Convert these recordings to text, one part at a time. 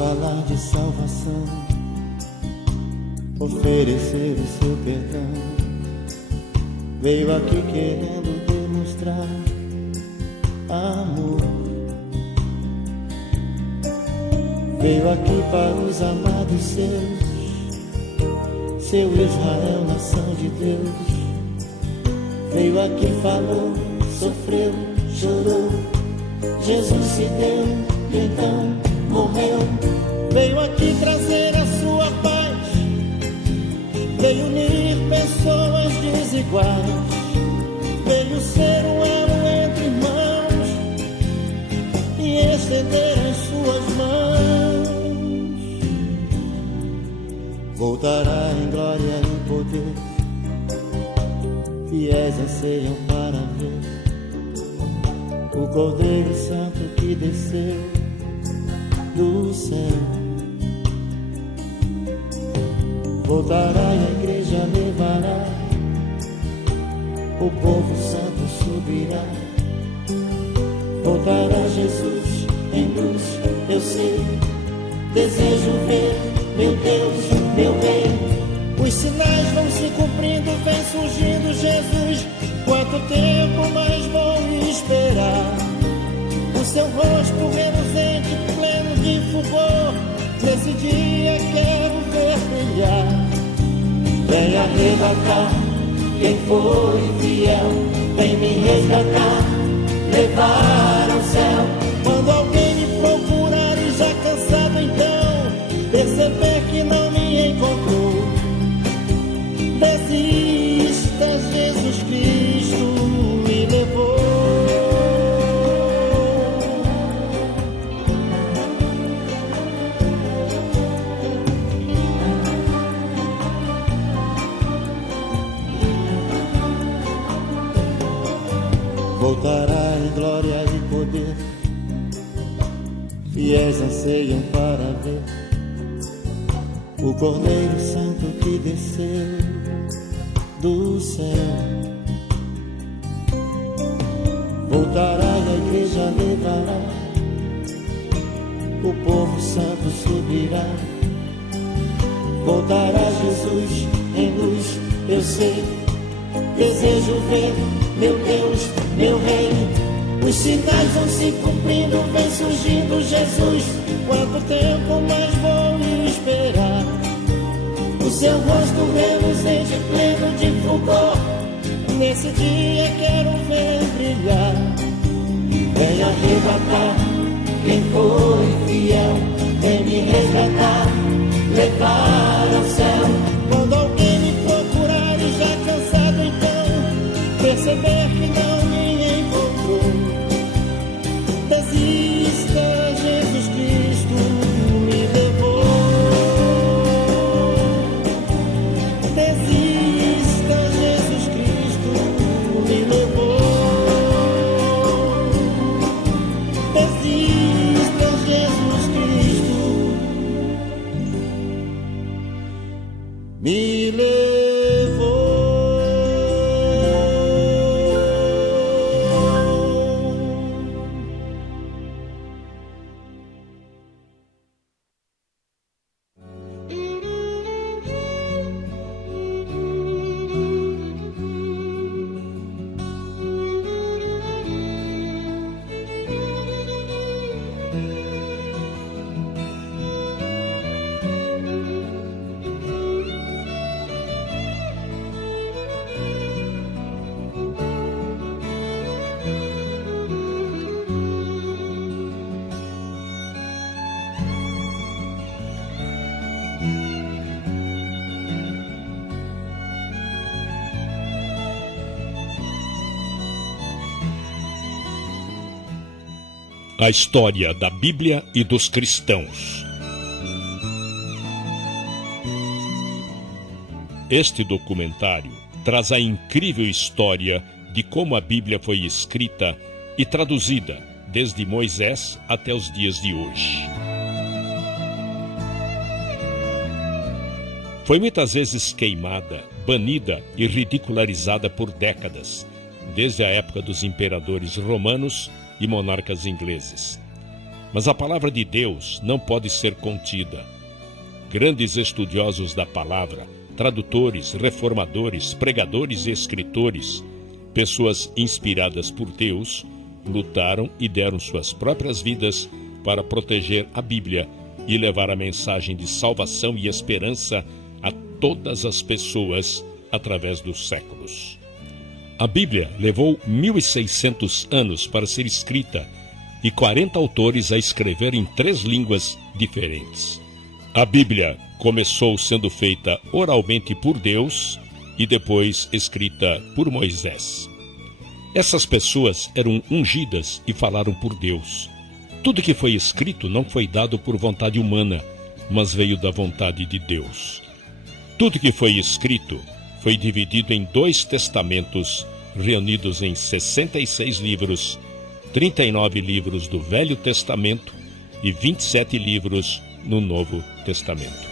Falar de salvação, oferecer o seu perdão. Veio aqui querendo demonstrar amor. Veio aqui para os amados seus, seu Israel, nação de Deus. Veio aqui, falou, sofreu, chorou. Jesus se deu e então morreu. Veio aqui trazer a sua paz, veio unir pessoas desiguais, veio ser um elo entre irmãos e estender as suas mãos. Voltará em glória e poder, fiéis anseiam para ver o Cordeiro Santo que desceu do céu. Voltará e a igreja levará, o povo santo subirá. Voltará Jesus em luz, eu sei, desejo ver meu Deus, meu Rei. Os sinais vão se cumprindo, vem surgindo Jesus. Quanto tempo mais vou esperar o seu rosto reluzente, pleno de fulgor, Nesse dia quero ver brilhar. Vem arrebatar quem foi fiel, vem me resgatar, levar ao céu. Quando alguém me procurar e já cansado então perceber que não me encontrou, desista, Jesus Cristo me levou. Voltará em glória e poder, fiéis anseiam para ver o Cordeiro Santo que desceu do céu. Voltará e a igreja levará, o povo santo subirá. Voltará Jesus em luz, eu sei, desejo ver meu Deus, meu Rei. Os sinais vão se cumprindo, vem surgindo Jesus. Quanto tempo mais vou esperar o seu rosto reluzente, pleno de fulgor? Nesse dia quero ver brilhar. Vem arrebatar quem foi fiel, vem me resgatar, levar ao céu. Quando alguém me procurar e já cansado então perceber que não me encontrou, desista, Jesus Cristo me levou. Desista, Jesus Cristo me levou. Desista, Jesus Cristo me levou. A história da Bíblia e dos cristãos. Este documentário traz a incrível história de como a Bíblia foi escrita e traduzida desde Moisés até os dias de hoje. Foi muitas vezes queimada, banida e ridicularizada por décadas, desde a época dos imperadores romanos e monarcas ingleses. Mas a palavra de Deus não pode ser contida. Grandes estudiosos da palavra, tradutores, reformadores, pregadores e escritores, pessoas inspiradas por Deus, lutaram e deram suas próprias vidas para proteger a Bíblia e levar a mensagem de salvação e esperança a todas as pessoas através dos séculos. A Bíblia levou 1.600 anos para ser escrita e 40 autores a escrever em 3 línguas diferentes. A Bíblia começou sendo feita oralmente por Deus e depois escrita por Moisés. Essas pessoas eram ungidas e falaram por Deus. Tudo que foi escrito não foi dado por vontade humana, mas veio da vontade de Deus. Tudo que foi escrito foi dividido em 2 testamentos, reunidos em 66 livros, 39 livros do Velho Testamento e 27 livros no Novo Testamento.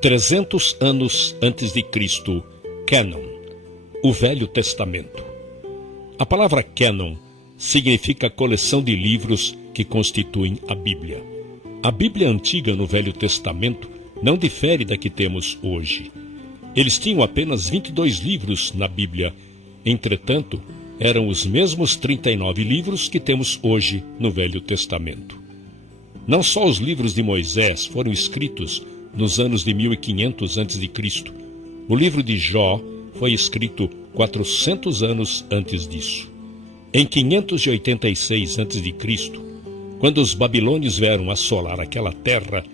"300 anos antes de Cristo, Cânon, o Velho Testamento. A palavra cânon significa coleção de livros que constituem a Bíblia. A Bíblia antiga no Velho Testamento não difere da que temos hoje. Eles tinham apenas 22 livros na Bíblia. Entretanto, eram os mesmos 39 livros que temos hoje no Velho Testamento. Não só os livros de Moisés foram escritos nos anos de 1500 a.C. O livro de Jó foi escrito 400 anos antes disso. Em 586 a.C., quando os babilônios vieram assolar aquela terra,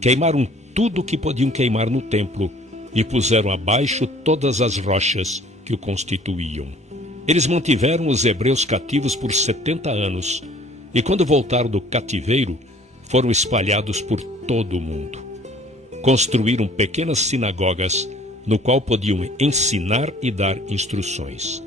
queimaram tudo o que podiam queimar no templo e puseram abaixo todas as rochas que o constituíam. Eles mantiveram os hebreus cativos por 70 anos e, quando voltaram do cativeiro, foram espalhados por todo o mundo. Construíram pequenas sinagogas no qual podiam ensinar e dar instruções.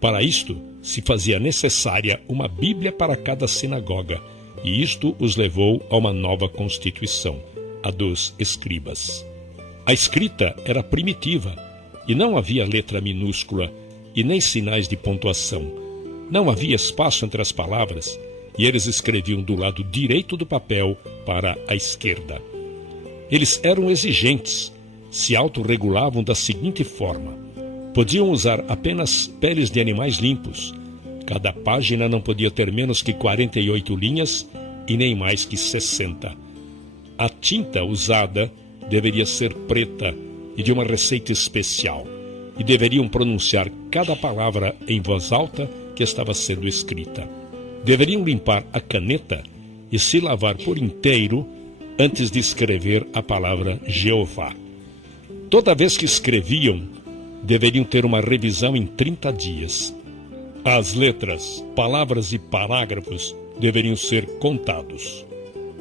Para isto, se fazia necessária uma Bíblia para cada sinagoga, e isto os levou a uma nova constituição, a dos escribas. A escrita era primitiva, e não havia letra minúscula, e nem sinais de pontuação. Não havia espaço entre as palavras, e eles escreviam do lado direito do papel para a esquerda. Eles eram exigentes, se autorregulavam da seguinte forma: podiam usar apenas peles de animais limpos. Cada página não podia ter menos que 48 linhas e nem mais que 60. A tinta usada deveria ser preta e de uma receita especial, e deveriam pronunciar cada palavra em voz alta que estava sendo escrita. Deveriam limpar a caneta e se lavar por inteiro antes de escrever a palavra Jeová. Toda vez que escreviam, deveriam ter uma revisão em 30 dias. As letras, palavras e parágrafos deveriam ser contados.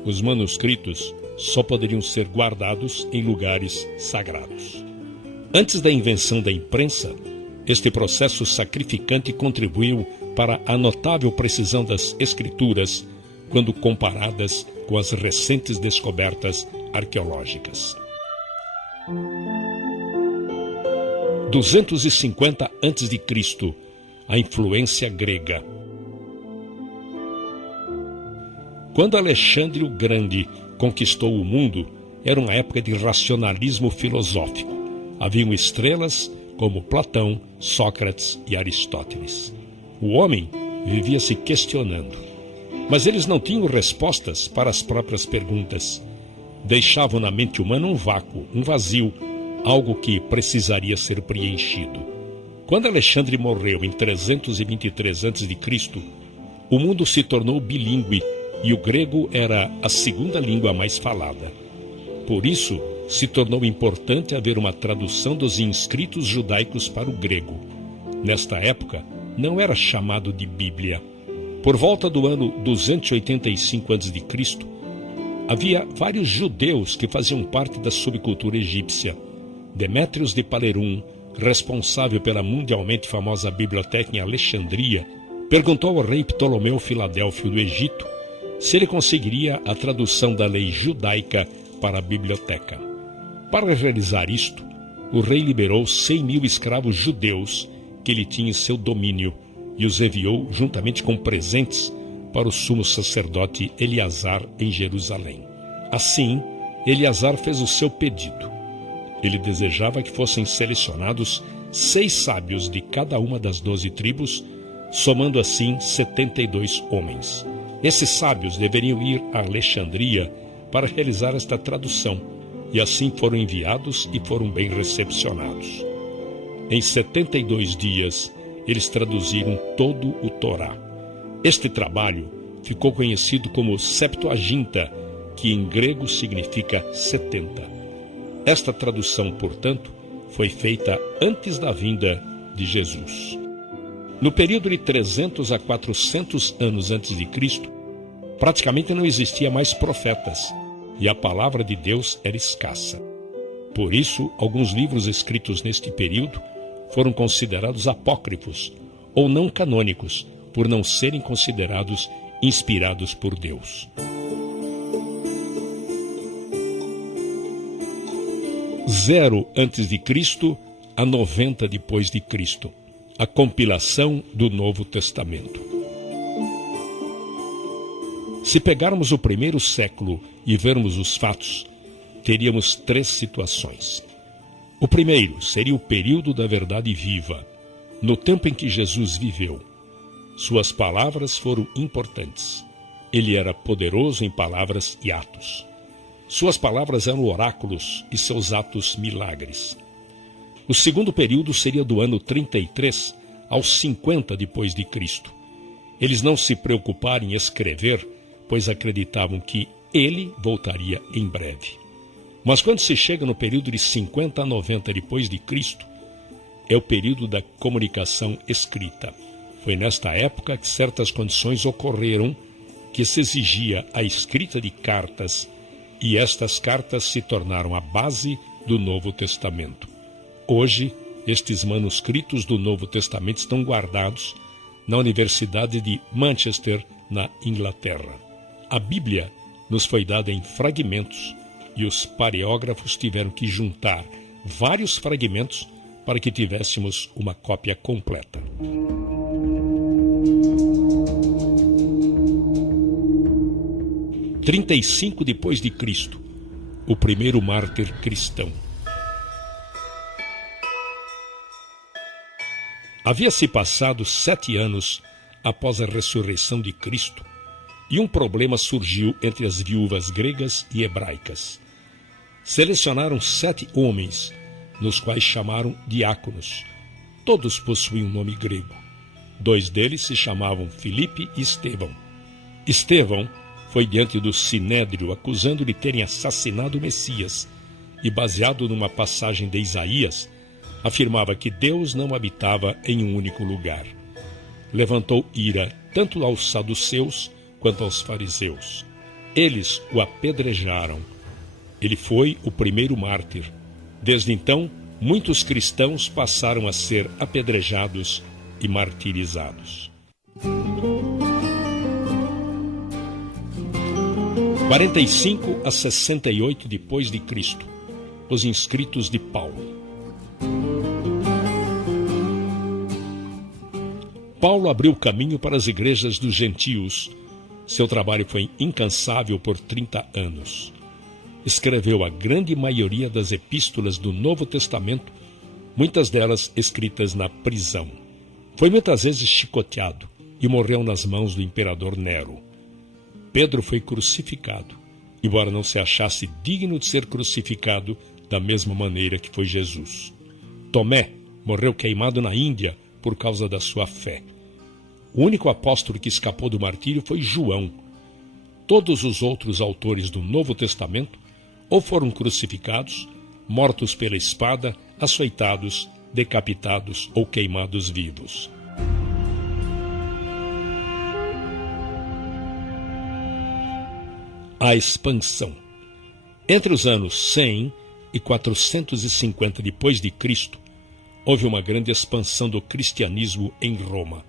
Os manuscritos só poderiam ser guardados em lugares sagrados. Antes da invenção da imprensa, este processo sacrificante contribuiu para a notável precisão das escrituras quando comparadas com as recentes descobertas arqueológicas. 250 a.C., a influência grega. Quando Alexandre o Grande conquistou o mundo, era uma época de racionalismo filosófico. Haviam estrelas como Platão, Sócrates e Aristóteles. O homem vivia se questionando, mas eles não tinham respostas para as próprias perguntas. Deixavam na mente humana um vácuo, um vazio, algo que precisaria ser preenchido. Quando Alexandre morreu em 323 a.C., o mundo se tornou bilíngue e o grego era a segunda língua mais falada. Por isso, se tornou importante haver uma tradução dos inscritos judaicos para o grego. Nesta época, não era chamado de Bíblia. Por volta do ano 285 a.C., havia vários judeus que faziam parte da subcultura egípcia. Demétrios de Palerum, responsável pela mundialmente famosa biblioteca em Alexandria, perguntou ao rei Ptolomeu Filadélfio do Egito se ele conseguiria a tradução da lei judaica para a biblioteca. Para realizar isto, o rei liberou 100.000 escravos judeus que ele tinha em seu domínio e os enviou juntamente com presentes para o sumo sacerdote Eleazar em Jerusalém. Assim, Eleazar fez o seu pedido. Ele desejava que fossem selecionados 6 sábios de cada uma das 12 tribos, somando assim 72 homens. Esses sábios deveriam ir a Alexandria para realizar esta tradução, e assim foram enviados e foram bem recepcionados. Em 72 dias, eles traduziram todo o Torá. Este trabalho ficou conhecido como Septuaginta, que em grego significa 70. Esta tradução, portanto, foi feita antes da vinda de Jesus. No período de 300 a 400 anos antes de Cristo, praticamente não existia mais profetas, e a palavra de Deus era escassa. Por isso, alguns livros escritos neste período foram considerados apócrifos ou não canônicos, por não serem considerados inspirados por Deus. 0 antes de Cristo a 90 depois de Cristo, a compilação do Novo Testamento. Se pegarmos o primeiro século e vermos os fatos, teríamos 3 situações. O primeiro seria o período da verdade viva, no tempo em que Jesus viveu. Suas palavras foram importantes. Ele era poderoso em palavras e atos. Suas palavras eram oráculos e seus atos milagres. O segundo período seria do ano 33 aos 50 depois de Cristo. Eles não se preocuparam em escrever, pois acreditavam que ele voltaria em breve. Mas quando se chega no período de 50 a 90 depois de Cristo, é o período da comunicação escrita. Foi nesta época que certas condições ocorreram que se exigia a escrita de cartas, e estas cartas se tornaram a base do Novo Testamento. Hoje, estes manuscritos do Novo Testamento estão guardados na Universidade de Manchester, na Inglaterra. A Bíblia nos foi dada em fragmentos e os paleógrafos tiveram que juntar vários fragmentos para que tivéssemos uma cópia completa. Em 35 depois de Cristo, o primeiro mártir cristão. Havia-se passado 7 anos após a ressurreição de Cristo, e um problema surgiu entre as viúvas gregas e hebraicas. Selecionaram 7 homens, nos quais chamaram diáconos. Todos possuíam um nome grego. 2 deles se chamavam Filipe e Estevão. Estevão foi diante do Sinédrio acusando de terem assassinado o Messias e, baseado numa passagem de Isaías, afirmava que Deus não habitava em um único lugar. Levantou ira tanto aos saduceus quanto aos fariseus. Eles o apedrejaram. Ele foi o primeiro mártir. Desde então, muitos cristãos passaram a ser apedrejados e martirizados. 45 a 68 depois de Cristo, os inscritos de Paulo. Paulo abriu caminho para as igrejas dos gentios. Seu trabalho foi incansável por 30 anos. Escreveu a grande maioria das epístolas do Novo Testamento, muitas delas escritas na prisão. Foi muitas vezes chicoteado e morreu nas mãos do imperador Nero. Pedro foi crucificado, embora não se achasse digno de ser crucificado da mesma maneira que foi Jesus. Tomé morreu queimado na Índia por causa da sua fé. O único apóstolo que escapou do martírio foi João. Todos os outros autores do Novo Testamento ou foram crucificados, mortos pela espada, açoitados, decapitados ou queimados vivos. A expansão. Entre os anos 100 e 450 depois de Cristo, houve uma grande expansão do cristianismo em Roma.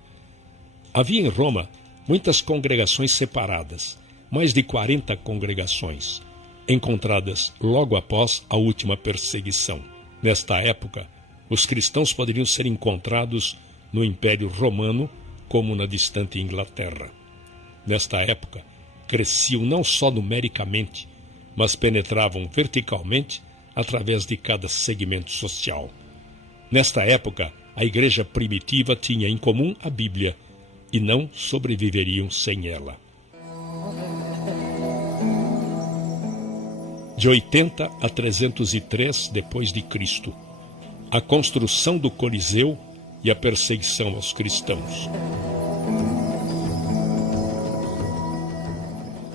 Havia em Roma muitas congregações separadas, mais de 40 congregações, encontradas logo após a última perseguição. Nesta época, os cristãos poderiam ser encontrados no Império Romano como na distante Inglaterra. Nesta época, cresciam não só numericamente, mas penetravam verticalmente através de cada segmento social. Nesta época, a igreja primitiva tinha em comum a Bíblia e não sobreviveriam sem ela. De 80 a 303 depois de Cristo, a construção do Coliseu e a perseguição aos cristãos.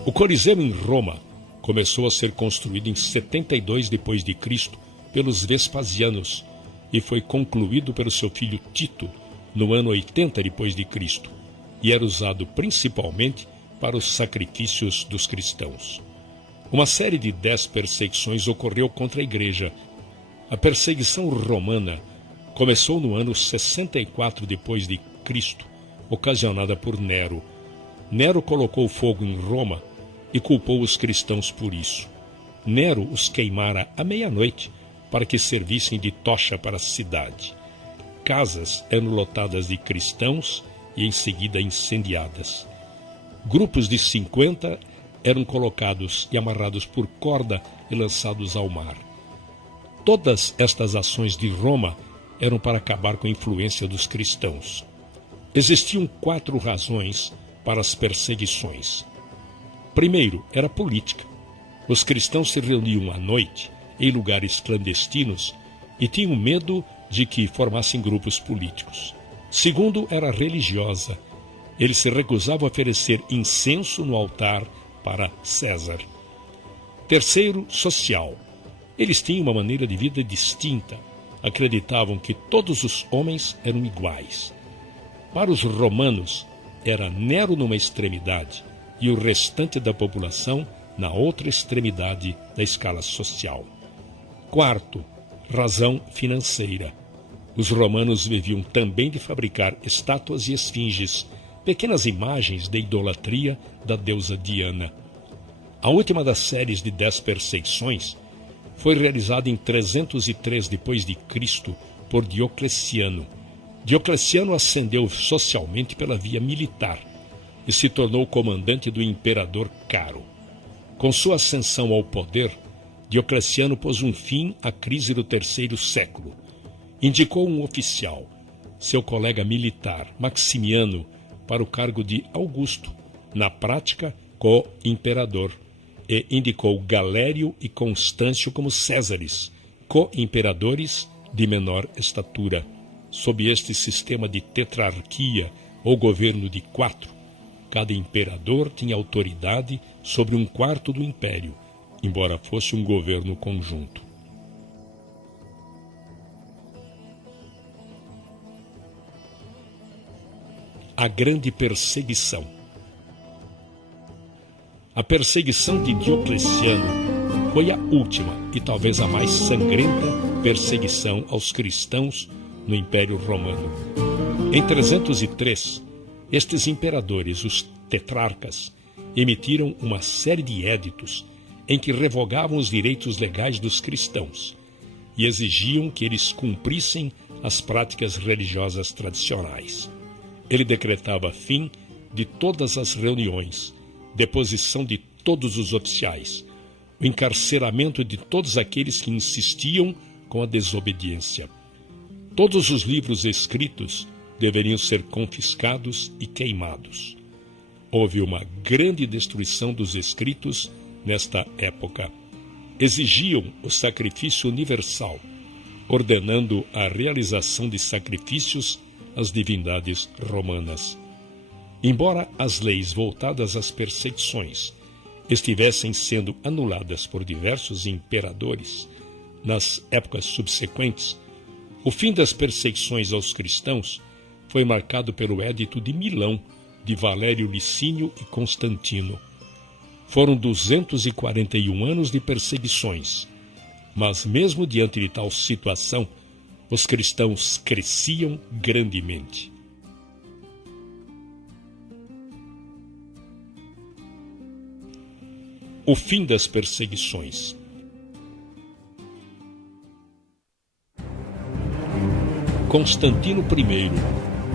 O Coliseu em Roma começou a ser construído em 72 depois de Cristo pelos Vespasianos e foi concluído pelo seu filho Tito no ano 80 depois de Cristo e era usado principalmente para os sacrifícios dos cristãos. Uma série de 10 perseguições ocorreu contra a igreja. A perseguição romana começou no ano 64 depois de Cristo, ocasionada por Nero. Nero colocou fogo em Roma e culpou os cristãos por isso. Nero os queimara à meia-noite para que servissem de tocha para a cidade. Casas eram lotadas de cristãos e em seguida incendiadas. Grupos de 50 eram colocados e amarrados por corda e lançados ao mar. Todas estas ações de Roma eram para acabar com a influência dos cristãos. Existiam 4 razões para as perseguições. Primeiro, era política. Os cristãos se reuniam à noite, em lugares clandestinos, e tinham medo de que formassem grupos políticos. Segundo, era religiosa. Eles se recusavam a oferecer incenso no altar para César. Terceiro, social. Eles tinham uma maneira de vida distinta. Acreditavam que todos os homens eram iguais. Para os romanos, era Nero numa extremidade e o restante da população na outra extremidade da escala social. Quarto, razão financeira. Os romanos viviam também de fabricar estátuas e esfinges, pequenas imagens de idolatria da deusa Diana. A última das séries de 10 perseguições foi realizada em 303 d.C. por Diocleciano. Diocleciano ascendeu socialmente pela via militar e se tornou comandante do imperador Caro. Com sua ascensão ao poder, Diocleciano pôs um fim à crise do terceiro século. Indicou um oficial, seu colega militar, Maximiano, para o cargo de Augusto, na prática, co-imperador, e indicou Galério e Constâncio como Césares, co-imperadores de menor estatura. Sob este sistema de tetrarquia, ou governo de 4, cada imperador tinha autoridade sobre 1/4 do império, embora fosse um governo conjunto. A grande perseguição. A perseguição de Diocleciano foi a última e talvez a mais sangrenta perseguição aos cristãos no Império Romano. Em 303, estes imperadores, os tetrarcas, emitiram uma série de éditos em que revogavam os direitos legais dos cristãos e exigiam que eles cumprissem as práticas religiosas tradicionais. Ele decretava fim de todas as reuniões, deposição de todos os oficiais, o encarceramento de todos aqueles que insistiam com a desobediência. Todos os livros escritos deveriam ser confiscados e queimados. Houve uma grande destruição dos escritos nesta época. Exigiam o sacrifício universal, ordenando a realização de sacrifícios às divindades romanas. Embora as leis voltadas às perseguições estivessem sendo anuladas por diversos imperadores nas épocas subsequentes, o fim das perseguições aos cristãos foi marcado pelo Édito de Milão, de Valério Licínio e Constantino. Foram 241 anos de perseguições, mas mesmo diante de tal situação, os cristãos cresciam grandemente. O fim das perseguições. Constantino I,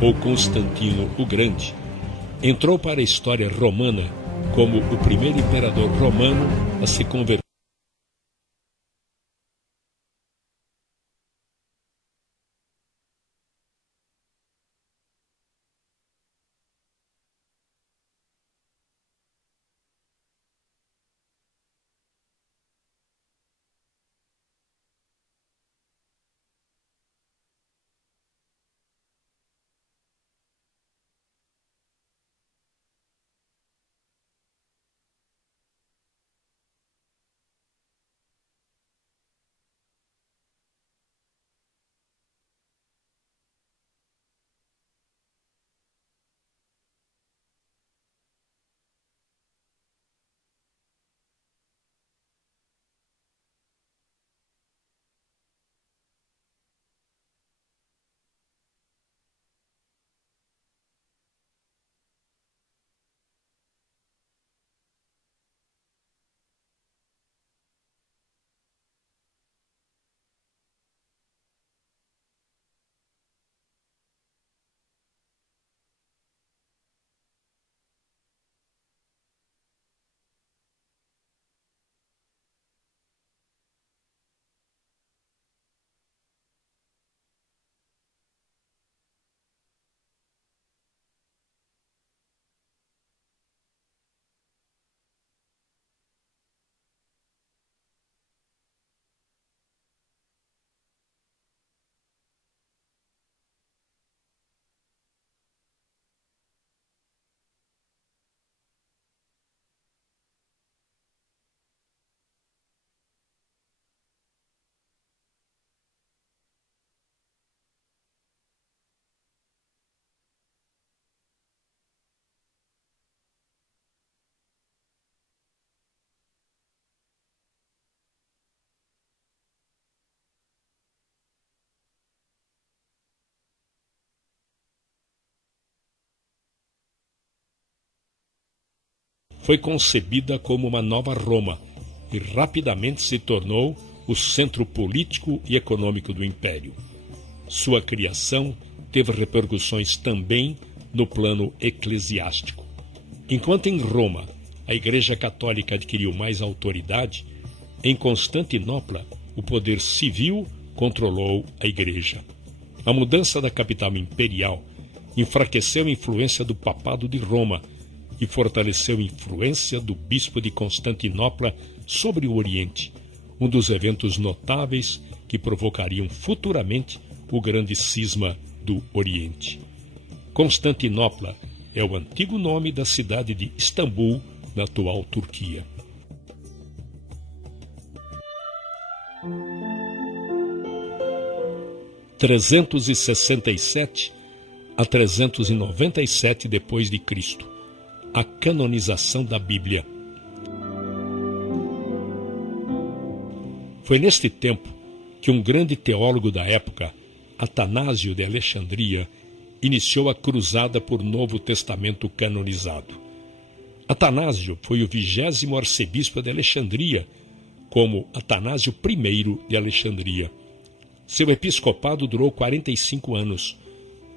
ou Constantino o Grande, entrou para a história romana como o primeiro imperador romano a se converter foi concebida como uma nova Roma e rapidamente se tornou o centro político e econômico do Império. Sua criação teve repercussões também no plano eclesiástico. Enquanto em Roma a Igreja Católica adquiriu mais autoridade, em Constantinopla o poder civil controlou a Igreja. A mudança da capital imperial enfraqueceu a influência do Papado de Roma e fortaleceu a influência do Bispo de Constantinopla sobre o Oriente, um dos eventos notáveis que provocariam futuramente o grande cisma do Oriente. Constantinopla é o antigo nome da cidade de Istambul, na atual Turquia. (367 a 397 depois de Cristo), a canonização da Bíblia. Foi neste tempo que um grande teólogo da época, Atanásio de Alexandria, iniciou a cruzada por Novo Testamento canonizado. Atanásio foi o 20º arcebispo de Alexandria, como Atanásio I de Alexandria. Seu episcopado durou 45 anos,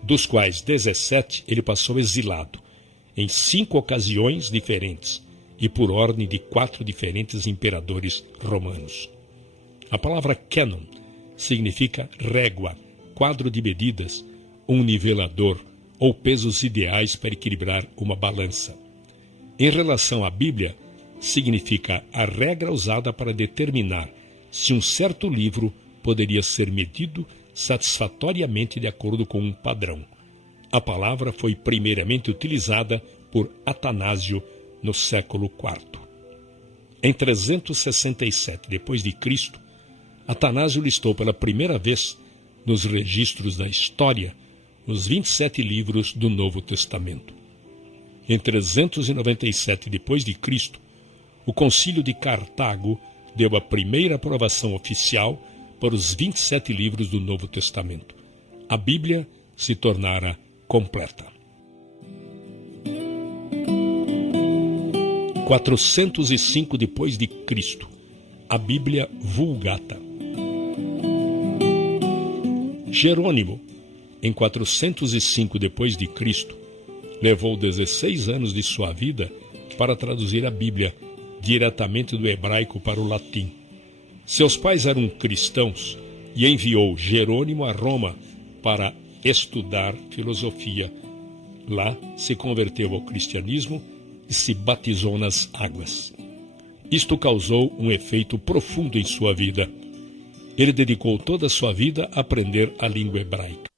dos quais 17 ele passou exilado, em 5 ocasiões diferentes e por ordem de 4 diferentes imperadores romanos. A palavra cânon significa régua, quadro de medidas, um nivelador ou pesos ideais para equilibrar uma balança. Em relação à Bíblia, significa a regra usada para determinar se um certo livro poderia ser medido satisfatoriamente de acordo com um padrão. A palavra foi primeiramente utilizada por Atanásio no século IV. Em 367 d.C., Atanásio listou pela primeira vez nos registros da história os 27 livros do Novo Testamento. Em 397 d.C., o Concílio de Cartago deu a primeira aprovação oficial para os 27 livros do Novo Testamento. A Bíblia se tornara completa. 405 d.C., a Bíblia Vulgata. Jerônimo, em 405 d.C., levou 16 anos de sua vida para traduzir a Bíblia diretamente do hebraico para o latim. Seus pais eram cristãos e enviou Jerônimo a Roma para estudar filosofia. Lá se converteu ao cristianismo e se batizou nas águas. Isto causou um efeito profundo em sua vida. Ele dedicou toda a sua vida a aprender a língua hebraica.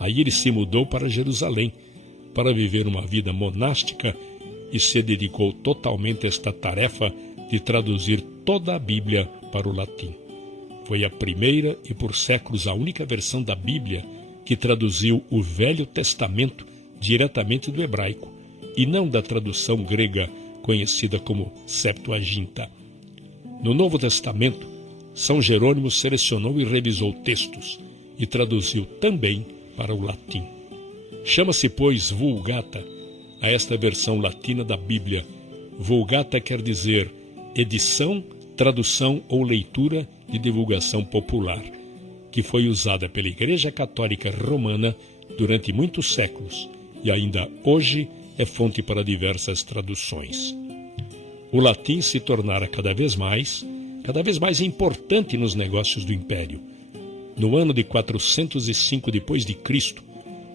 Aí ele se mudou para Jerusalém para viver uma vida monástica e se dedicou totalmente a esta tarefa de traduzir toda a Bíblia para o latim. Foi a primeira e por séculos a única versão da Bíblia que traduziu o Velho Testamento diretamente do hebraico e não da tradução grega conhecida como Septuaginta. No Novo Testamento, São Jerônimo selecionou e revisou textos e traduziu também para o latim. Chama-se, pois, Vulgata a esta versão latina da Bíblia. Vulgata quer dizer edição, tradução ou leitura de divulgação popular, que foi usada pela Igreja Católica Romana durante muitos séculos e ainda hoje é fonte para diversas traduções. O latim se tornara cada vez mais importante nos negócios do Império. No ano de 405 d.C.,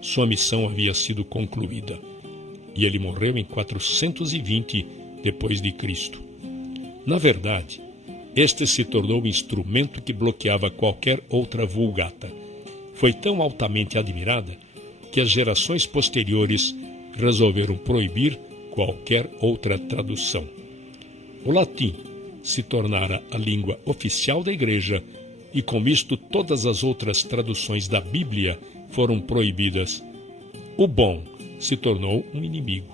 sua missão havia sido concluída, e ele morreu em 420 d.C. Na verdade, este se tornou um instrumento que bloqueava qualquer outra vulgata. Foi tão altamente admirada que as gerações posteriores resolveram proibir qualquer outra tradução. O latim se tornara a língua oficial da Igreja e, com isto, todas as outras traduções da Bíblia foram proibidas. O bom se tornou um inimigo.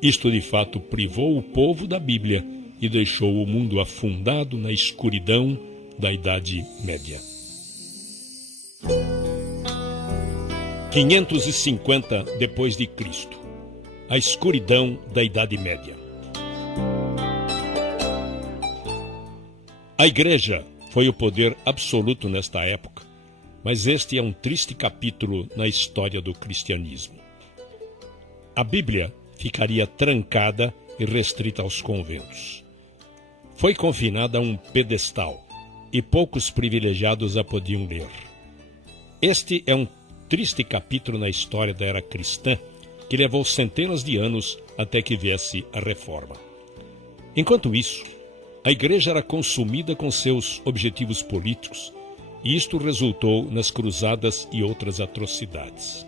Isto, de fato, privou o povo da Bíblia e deixou o mundo afundado na escuridão da Idade Média. 550 depois de Cristo. A escuridão da Idade Média. A Igreja foi o poder absoluto nesta época, mas este é um triste capítulo na história do cristianismo. A Bíblia ficaria trancada e restrita aos conventos. Foi confinada a um pedestal e poucos privilegiados a podiam ler. Este é um triste capítulo na história da era cristã que levou centenas de anos até que viesse a Reforma. Enquanto isso, a Igreja era consumida com seus objetivos políticos e isto resultou nas cruzadas e outras atrocidades.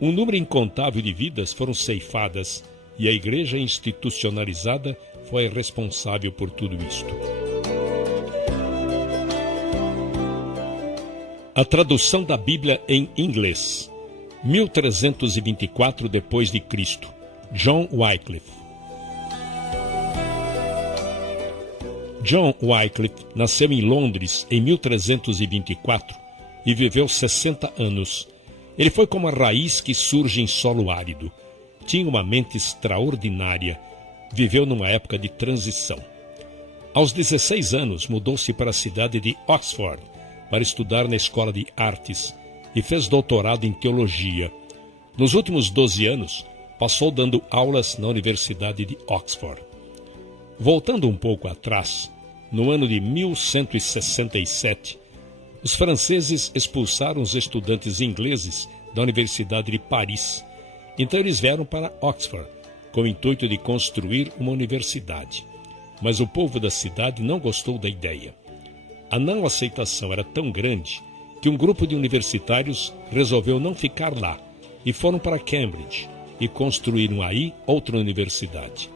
Um número incontável de vidas foram ceifadas e a Igreja institucionalizada foi responsável por tudo isto. A tradução da Bíblia em inglês, 1324 depois de Cristo, John Wycliffe. John Wycliffe nasceu em Londres em 1324 e viveu 60 anos. Ele foi como a raiz que surge em solo árido. Tinha uma mente extraordinária. Viveu numa época de transição. Aos 16 anos, mudou-se para a cidade de Oxford para estudar na Escola de Artes e fez doutorado em teologia. Nos últimos 12 anos, passou dando aulas na Universidade de Oxford. Voltando um pouco atrás, no ano de 1167, os franceses expulsaram os estudantes ingleses da Universidade de Paris. Então eles vieram para Oxford, com o intuito de construir uma universidade. Mas o povo da cidade não gostou da ideia. A não aceitação era tão grande que um grupo de universitários resolveu não ficar lá e foram para Cambridge e construíram aí outra universidade.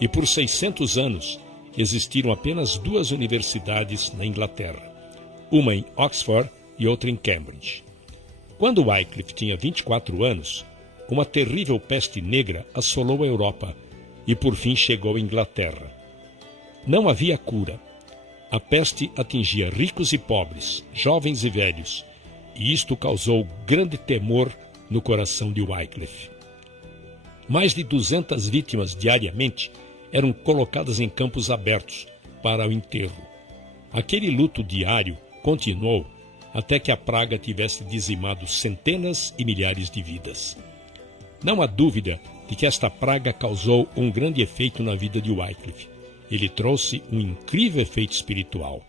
E por 600 anos existiram apenas duas universidades na Inglaterra, uma em Oxford e outra em Cambridge. Quando Wycliffe tinha 24 anos, uma terrível peste negra assolou a Europa e por fim chegou à Inglaterra. Não havia cura. A peste atingia ricos e pobres, jovens e velhos, e isto causou grande temor no coração de Wycliffe. Mais de 200 vítimas diariamente eram colocadas em campos abertos para o enterro. Aquele luto diário continuou até que a praga tivesse dizimado centenas e milhares de vidas. Não há dúvida de que esta praga causou um grande efeito na vida de Wycliffe. Ele trouxe um incrível efeito espiritual.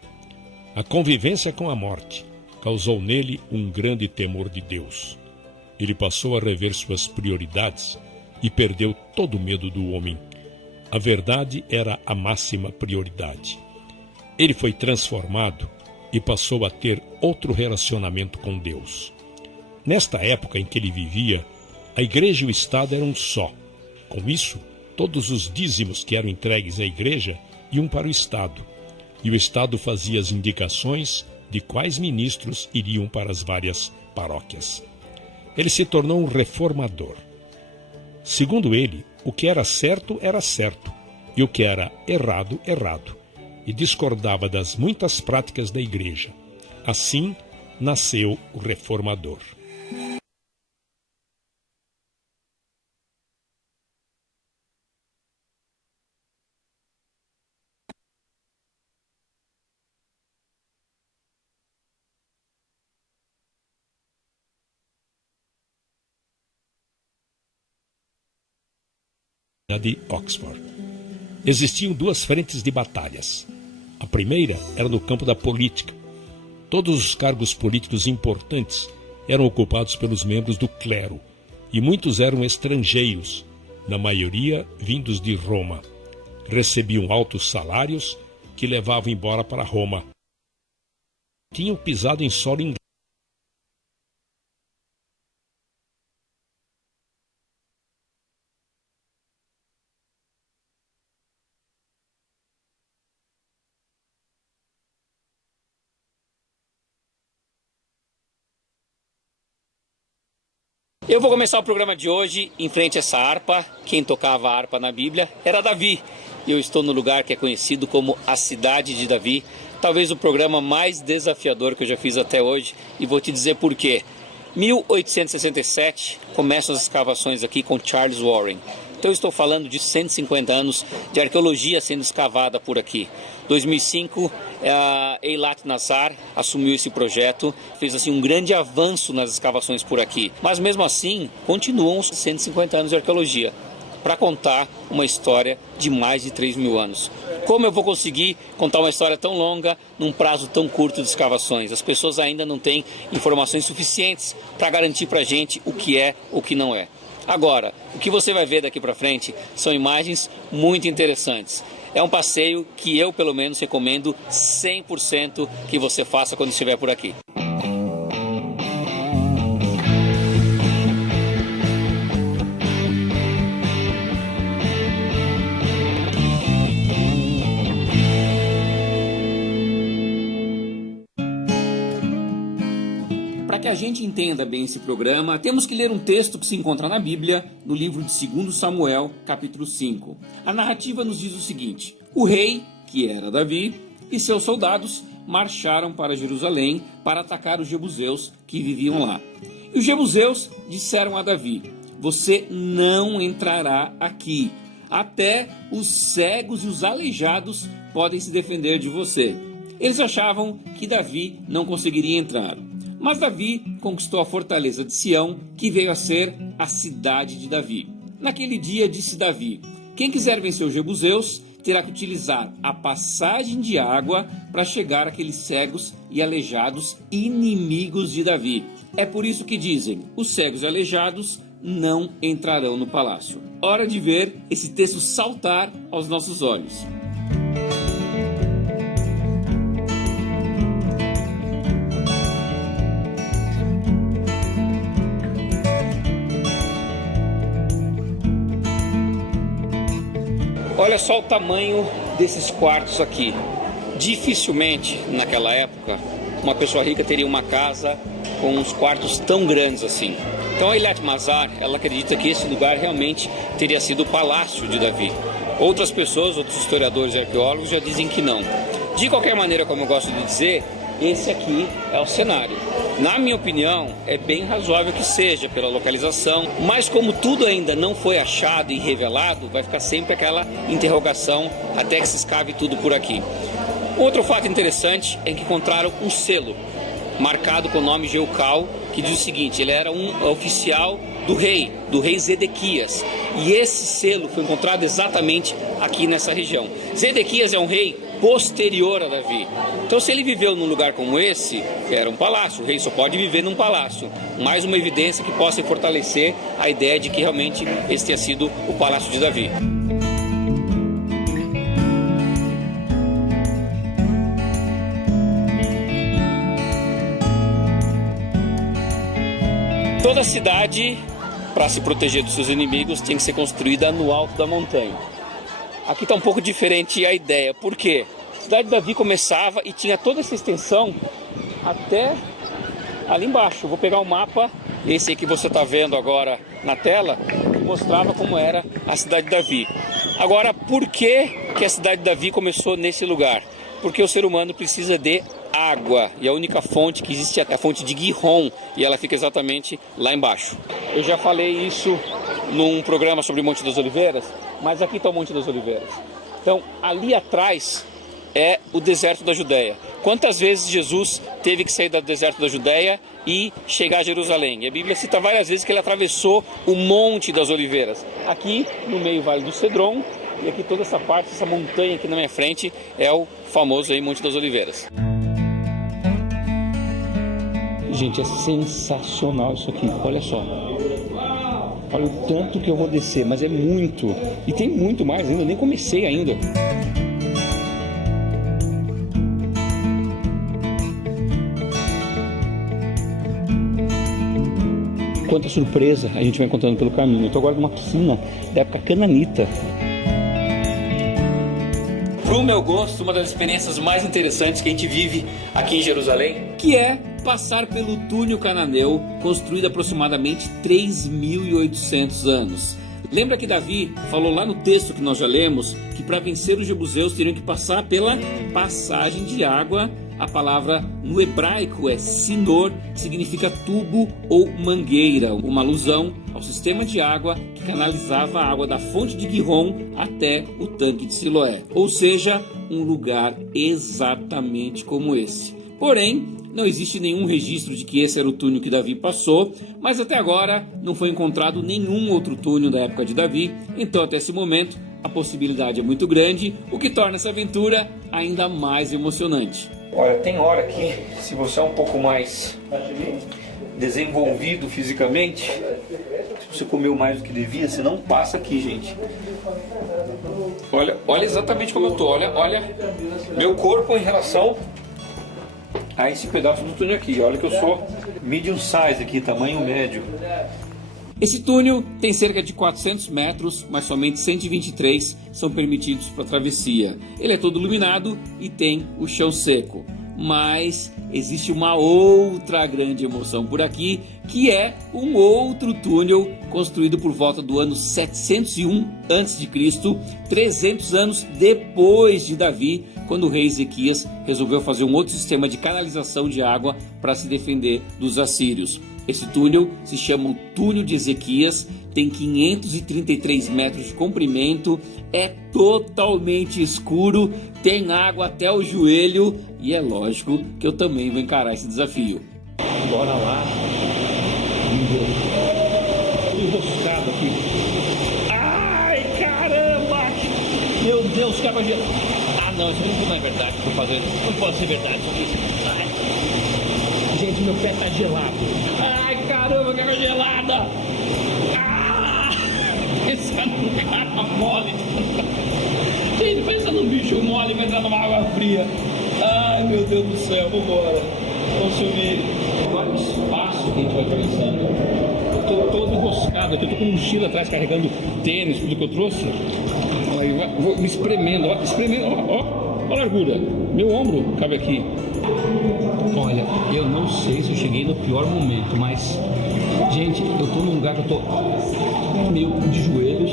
A convivência com a morte causou nele um grande temor de Deus. Ele passou a rever suas prioridades e perdeu todo o medo do homem. A verdade era a máxima prioridade. Ele foi transformado e passou a ter outro relacionamento com Deus. Nesta época em que ele vivia, a igreja e o Estado eram um só. Com isso, todos os dízimos que eram entregues à igreja iam para o Estado, e o Estado fazia as indicações de quais ministros iriam para as várias paróquias. Ele se tornou um reformador. Segundo ele, o que era certo, e o que era errado, errado, e discordava das muitas práticas da igreja. Assim, nasceu o reformador. De Oxford. Existiam duas frentes de batalhas. A primeira era no campo da política. Todos os cargos políticos importantes eram ocupados pelos membros do clero, e muitos eram estrangeiros, na maioria vindos de Roma. Recebiam altos salários que levavam embora para Roma. Tinham pisado em solo inglês. Eu vou começar o programa de hoje em frente a essa harpa. Quem tocava a harpa na Bíblia era Davi. e eu estou no lugar que é conhecido como a Cidade de Davi, talvez o programa mais desafiador que eu já fiz até hoje, e vou te dizer por quê. 1867 começam as escavações aqui com Charles Warren. Então eu estou falando de 150 anos de arqueologia sendo escavada por aqui. 2005, Eilat Nazar assumiu esse projeto, fez assim um grande avanço nas escavações por aqui. Mas mesmo assim, continuam os 150 anos de arqueologia para contar uma história de mais de 3.000 anos. Como eu vou conseguir contar uma história tão longa num prazo tão curto de escavações? As pessoas ainda não têm informações suficientes para garantir para a gente o que é, o que não é. Agora, o que você vai ver daqui para frente são imagens muito interessantes. É um passeio que eu, pelo menos, recomendo 100% que você faça quando estiver por aqui. Para que a gente entenda bem esse programa, temos que ler um texto que se encontra na Bíblia, no livro de 2 Samuel, capítulo 5. A narrativa nos diz o seguinte: o rei, que era Davi, e seus soldados marcharam para Jerusalém para atacar os jebuseus que viviam lá. E os jebuseus disseram a Davi: você não entrará aqui, até os cegos e os aleijados podem se defender de você. Eles achavam que Davi não conseguiria entrar. Mas Davi conquistou a fortaleza de Sião, que veio a ser a cidade de Davi. Naquele dia disse Davi: quem quiser vencer os jebuseus terá que utilizar a passagem de água para chegar àqueles cegos e aleijados inimigos de Davi. É por isso que dizem: os cegos e aleijados não entrarão no palácio. Hora de ver esse texto saltar aos nossos olhos. Olha só o tamanho desses quartos aqui. Dificilmente, naquela época, uma pessoa rica teria uma casa com uns quartos tão grandes assim. Então a Eilat Nazar, ela acredita que esse lugar realmente teria sido o palácio de Davi. Outras pessoas, outros historiadores e arqueólogos já dizem que não. De qualquer maneira, como eu gosto de dizer, esse aqui é o cenário. Na minha opinião, é bem razoável que seja pela localização, mas como tudo ainda não foi achado e revelado, vai ficar sempre aquela interrogação até que se escave tudo por aqui. Outro fato interessante é que encontraram um selo marcado com o nome Jeucal, que diz o seguinte: ele era um oficial do rei Zedequias, e esse selo foi encontrado exatamente aqui nessa região. Zedequias é um rei posterior a Davi. Então, se ele viveu num lugar como esse, era um palácio, o rei só pode viver num palácio. Mais uma evidência que possa fortalecer a ideia de que realmente esse tenha sido o palácio de Davi. Toda cidade, para se proteger dos seus inimigos, tem que ser construída no alto da montanha. Aqui está um pouco diferente a ideia. Por quê? A cidade de Davi começava e tinha toda essa extensão até ali embaixo. Eu vou pegar o mapa, esse aí que você está vendo agora na tela, que mostrava como era a cidade de Davi. Agora, por que a cidade de Davi começou nesse lugar? Porque o ser humano precisa de água, e a única fonte que existe é a fonte de Gihon, e ela fica exatamente lá embaixo. Eu já falei isso num programa sobre o Monte das Oliveiras, mas aqui está o Monte das Oliveiras. Então, ali atrás é o deserto da Judéia. Quantas vezes Jesus teve que sair do deserto da Judéia e chegar a Jerusalém? E a Bíblia cita várias vezes que ele atravessou o Monte das Oliveiras. Aqui no meio Vale do Cedron, e aqui toda essa parte, essa montanha aqui na minha frente, é o famoso aí Monte das Oliveiras. Gente, é sensacional isso aqui, olha só. Olha o tanto que eu vou descer, mas é muito. E tem muito mais ainda, eu nem comecei ainda. Quanta surpresa a gente vai encontrando pelo caminho. Eu estou agora numa piscina da época cananita. Pro meu gosto, uma das experiências mais interessantes que a gente vive aqui em Jerusalém, que é passar pelo túnel cananeu, construído há aproximadamente 3.800 anos. Lembra que Davi falou lá no texto que nós já lemos, que para vencer os jebuseus, teriam que passar pela passagem de água. A palavra no hebraico é sinor, que significa tubo ou mangueira, uma alusão ao sistema de água que canalizava a água da fonte de Gihon até o tanque de Siloé. Ou seja, um lugar exatamente como esse. Porém, não existe nenhum registro de que esse era o túnel que Davi passou, mas até agora não foi encontrado nenhum outro túnel da época de Davi, então até esse momento a possibilidade é muito grande, o que torna essa aventura ainda mais emocionante. Olha, tem hora que, se você é um pouco mais desenvolvido fisicamente, se você comeu mais do que devia, você não passa aqui, gente. Olha exatamente como eu tô, olha meu corpo em relação a esse pedaço do túnel aqui. Olha que eu sou medium size aqui, tamanho médio. Esse túnel tem cerca de 400 metros, mas somente 123 são permitidos para travessia. Ele é todo iluminado e tem o chão seco. Mas existe uma outra grande emoção por aqui, que é um outro túnel construído por volta do ano 701 a.C., 300 anos depois de Davi, quando o rei Ezequias resolveu fazer um outro sistema de canalização de água para se defender dos assírios. Esse túnel se chama o Túnel de Ezequias, tem 533 metros de comprimento, é totalmente escuro, tem água até o joelho e é lógico que eu também vou encarar esse desafio. Bora lá. Enroscado aqui. Ai, caramba! Meu Deus, que água gelada! Ah não, isso não é verdade que eu tô fazendo, não pode ser verdade. Gente, meu pé tá gelado. Ai, caramba, que água gelada! Esse é um cara mole. Gente, pensa num bicho mole vai entrar numa água fria. Ai, meu Deus do céu, vambora. Vamos subir. Olha o espaço que a gente vai atravessando. Eu tô todo enroscado aqui, eu tô com um mochila atrás carregando tênis, tudo que eu trouxe. Olha aí, vou me espremendo, ó, ó a largura. Meu ombro cabe aqui. Olha, eu não sei se eu cheguei no pior momento, mas, gente, eu tô num lugar que eu tô meio de joelhos,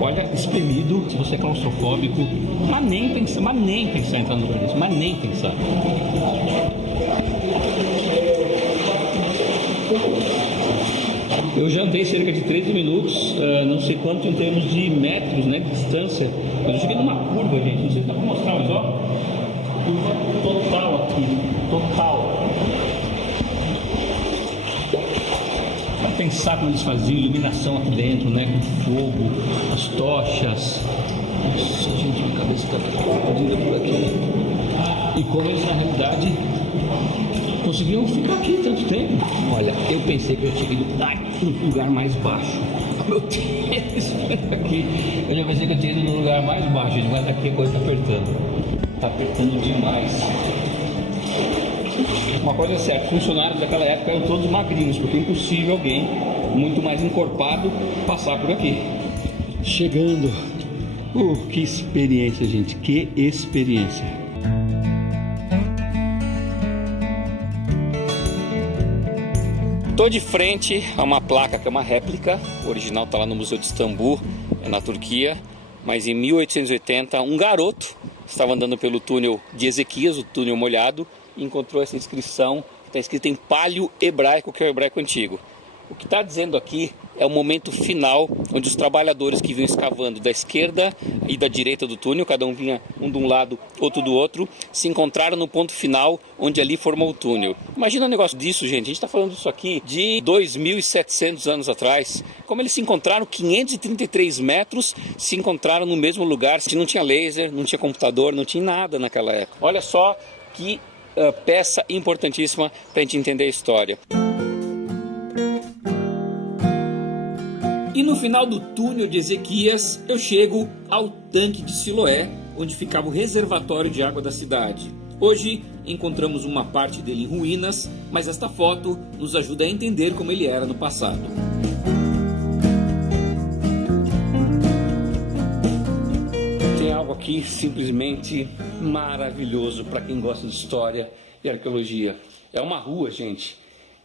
olha, espremido. Se você é claustrofóbico, mas nem pensar em entrar no lugar desse, mas nem pensar. Eu já andei cerca de 13 minutos, não sei quanto em termos de metros, né, de distância, mas eu cheguei numa curva, gente, não sei se dá pra mostrar, mas ó, curva total aqui, total. Vai pensar como eles faziam iluminação aqui dentro, né, com fogo, as tochas. Nossa, gente, minha cabeça tá perdida por aqui. E como eles na realidade conseguiam ficar aqui tanto tempo. Olha, eu pensei que eu cheguei no lugar mais baixo. Meu tênis foi aqui. Eu já pensei que eu tinha ido no lugar mais baixo, mas aqui a coisa tá apertando. Tá apertando demais. Uma coisa é certa, funcionários daquela época eram todos magrinhos, porque é impossível alguém muito mais encorpado passar por aqui. Chegando. Que experiência, gente, que experiência. Estou de frente a uma placa que é uma réplica, o original está lá no Museu de Istambul, na Turquia, mas em 1880 um garoto estava andando pelo túnel de Ezequias, o túnel molhado, e encontrou essa inscrição que está escrita em paleo-hebraico, que é o hebraico antigo. O que está dizendo aqui é o momento final, onde os trabalhadores que vinham escavando da esquerda e da direita do túnel, cada um vinha um de um lado, outro do outro, se encontraram no ponto final, onde ali formou o túnel. Imagina um negócio disso, gente, a gente está falando disso aqui de 2.700 anos atrás. Como eles se encontraram, 533 metros, se encontraram no mesmo lugar, não tinha laser, não tinha computador, não tinha nada naquela época. Olha só que peça importantíssima para a gente entender a história. E no final do túnel de Ezequias, eu chego ao tanque de Siloé, onde ficava o reservatório de água da cidade. Hoje encontramos uma parte dele em ruínas, mas esta foto nos ajuda a entender como ele era no passado. Tem algo aqui simplesmente maravilhoso para quem gosta de história e arqueologia. É uma rua, gente,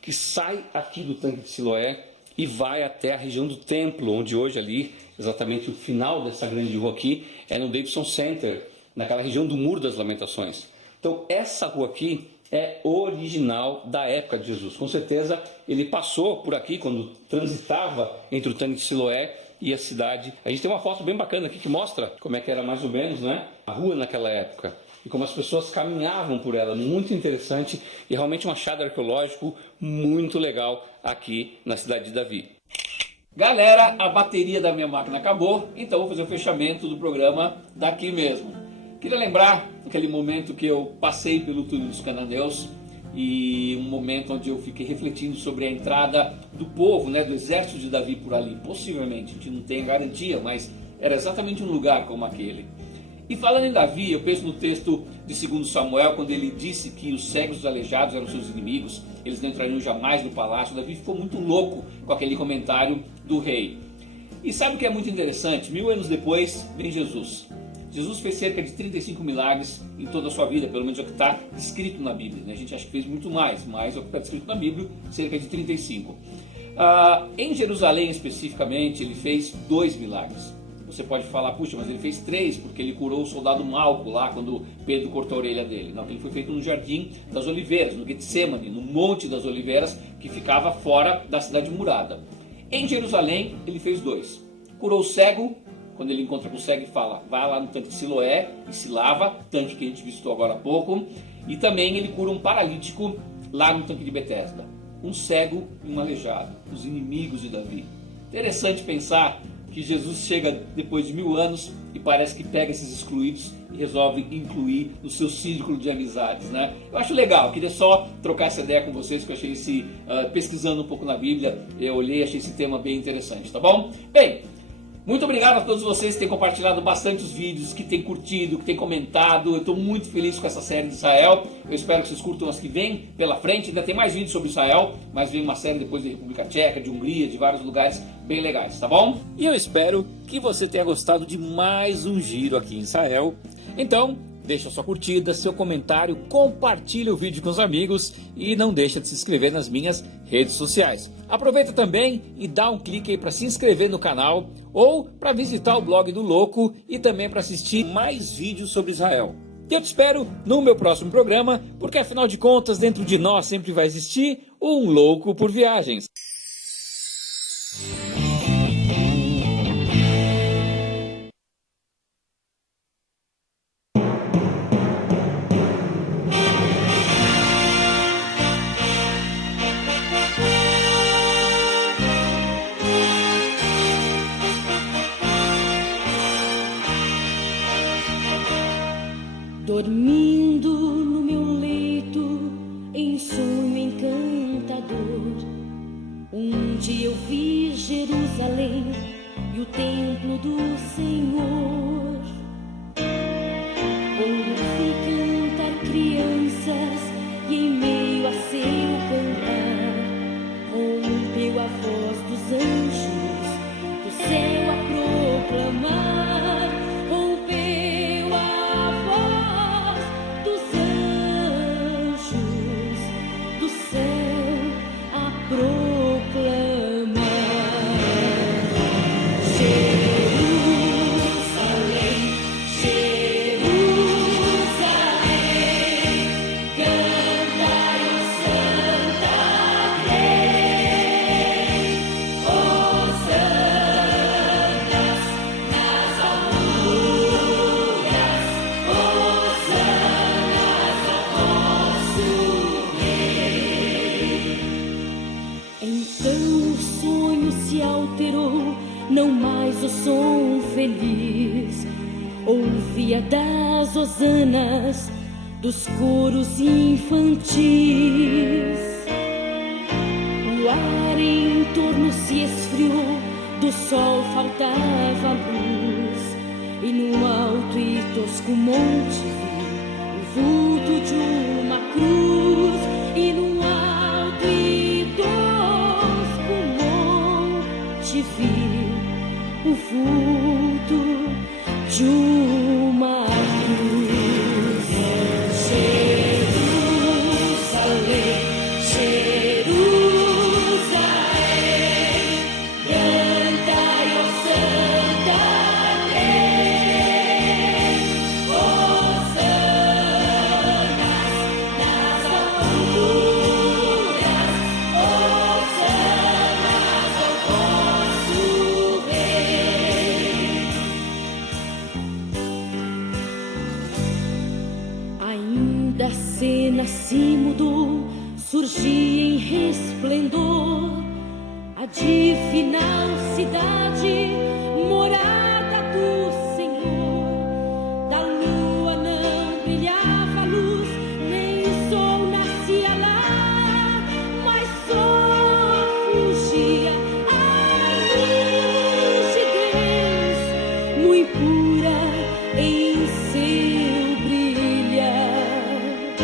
que sai aqui do tanque de Siloé e vai até a região do templo, onde hoje ali exatamente o final dessa grande rua aqui, é no Davidson Center, naquela região do Muro das Lamentações. Então essa rua aqui é original da época de Jesus. Com certeza ele passou por aqui quando transitava entre o tanque de Siloé e a cidade. A gente tem uma foto bem bacana aqui que mostra como é que era mais ou menos, né, a rua naquela época e como as pessoas caminhavam por ela. Muito interessante e realmente um achado arqueológico muito legal aqui na cidade de Davi. Galera, a bateria da minha máquina acabou, então vou fazer o fechamento do programa daqui mesmo. Queria lembrar aquele momento que eu passei pelo túnel dos cananeus e um momento onde eu fiquei refletindo sobre a entrada do povo, né, do exército de Davi por ali. Possivelmente, a gente não tem garantia, mas era exatamente um lugar como aquele. E falando em Davi, eu penso no texto de 2 Samuel, quando ele disse que os cegos e os aleijados eram seus inimigos, eles não entrariam jamais no palácio. Davi ficou muito louco com aquele comentário do rei. E sabe o que é muito interessante? 1000 anos depois, vem Jesus. Jesus fez cerca de 35 milagres em toda a sua vida, pelo menos é o que está escrito na Bíblia, né? A gente acha que fez muito mais, mas é o que está escrito na Bíblia, cerca de 35. Em Jerusalém especificamente, ele fez 2 milagres. Você pode falar, puxa, mas ele fez 3, porque ele curou o soldado Malco lá, quando Pedro cortou a orelha dele. Não, ele foi feito no Jardim das Oliveiras, no Getsemane, no Monte das Oliveiras, que ficava fora da cidade murada. Em Jerusalém, ele fez 2. Curou o cego, quando ele encontra com o cego e fala, vai lá no tanque de Siloé e se lava, tanque que a gente visitou agora há pouco. E também ele cura um paralítico lá no tanque de Betesda. Um cego e um aleijado, os inimigos de Davi. Interessante pensar que Jesus chega depois de 1000 anos e parece que pega esses excluídos e resolve incluir no seu círculo de amizades, né? Eu acho legal, queria só trocar essa ideia com vocês, que eu achei pesquisando um pouco na Bíblia, eu olhei e achei esse tema bem interessante, tá bom? Bem, muito obrigado a todos vocês que têm compartilhado bastante os vídeos, que têm curtido, que têm comentado. Eu estou muito feliz com essa série de Israel. Eu espero que vocês curtam as que vêm pela frente. Ainda tem mais vídeos sobre Israel, mas vem uma série depois da República Tcheca, de Hungria, de vários lugares bem legais, tá bom? E eu espero que você tenha gostado de mais um giro aqui em Israel. Então, deixa sua curtida, seu comentário, compartilha o vídeo com os amigos e não deixa de se inscrever nas minhas redes sociais. Aproveita também e dá um clique aí para se inscrever no canal ou para visitar o blog do Louco e também para assistir mais vídeos sobre Israel. Eu te espero no meu próximo programa, porque afinal de contas dentro de nós sempre vai existir um louco por viagens. Dormindo no meu leito, em sonho encantador, um dia eu vi Jerusalém e o templo do Senhor. Ouvi cantar crianças e em meio a seu cantar rompeu a voz dos anjos do céu a proclamar. Rompeu a voz dos anjos do céu a proclamar. Jerusalém, Jerusalém, cantai, ó Santa Rei, hosanas nas alturas, hosanas ao nosso Rei. Então o sonho se alterou, não mais o som feliz ouvia das hosanas dos coros infantis. O ar em torno se esfriou, do sol faltava luz, e no alto e tosco monte vi o vulto de uma cruz. E no alto e tosco monte vi o vulto de uma cruz. Jerusalém, Jerusalém, cantai, ó Santa a cena se mudou, surgia em resplendor a divinal cidade, morada do Senhor. Da lua não brilhava a luz, nem o sol nascia lá, mas só fugia a luz de Deus, muito pura em seu brilhar. E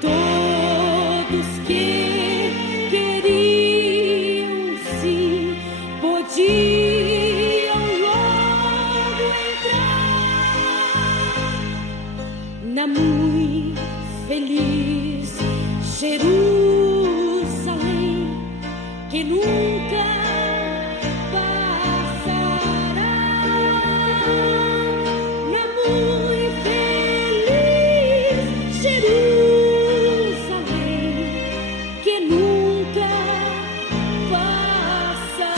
todos que queriam se podiam logo entrar na muito feliz Jerusalém, que nunca passará. Na muito feliz Jerusalém, que nunca passará.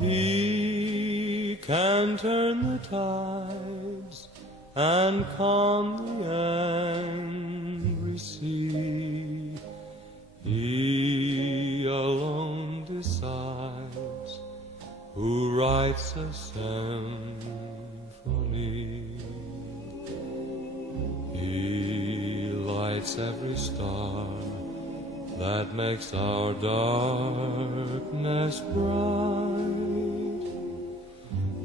He can turn the tides and calm the angry sea. He alone decides who writes a symphony. He lights every star that makes our darkness bright.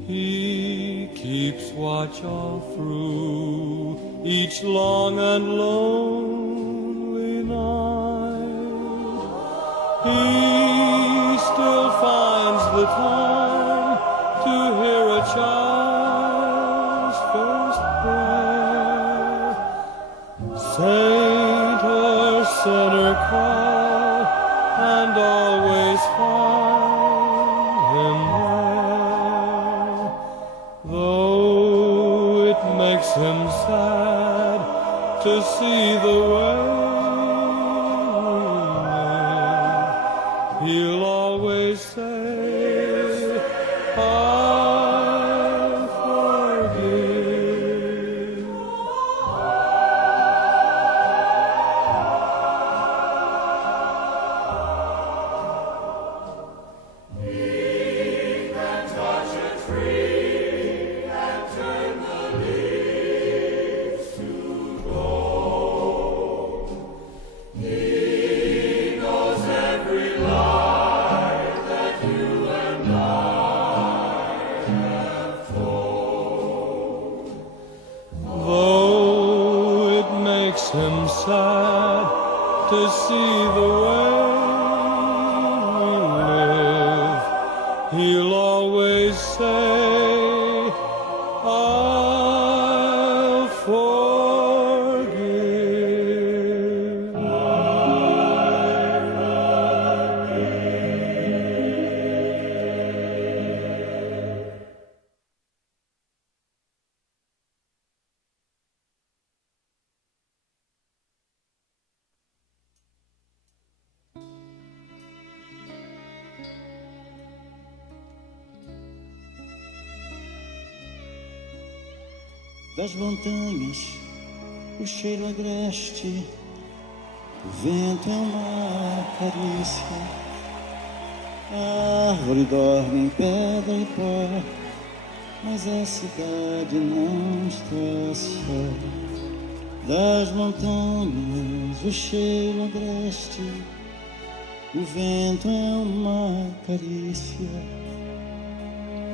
He keeps watch all through each long and lonely night. He still finds the time to hear a child's first prayer. Saint or sinner call and always find him there. Though it makes him sad to see the way we live, he'll always say, I forgive. Though it makes him sad to see the way we live, he'll always say, I'll forgive. Das montanhas o cheiro agreste, o vento é uma carícia. A árvore dorme em pedra e pó, mas a cidade não está só. Das montanhas o cheiro agreste, o vento é uma carícia.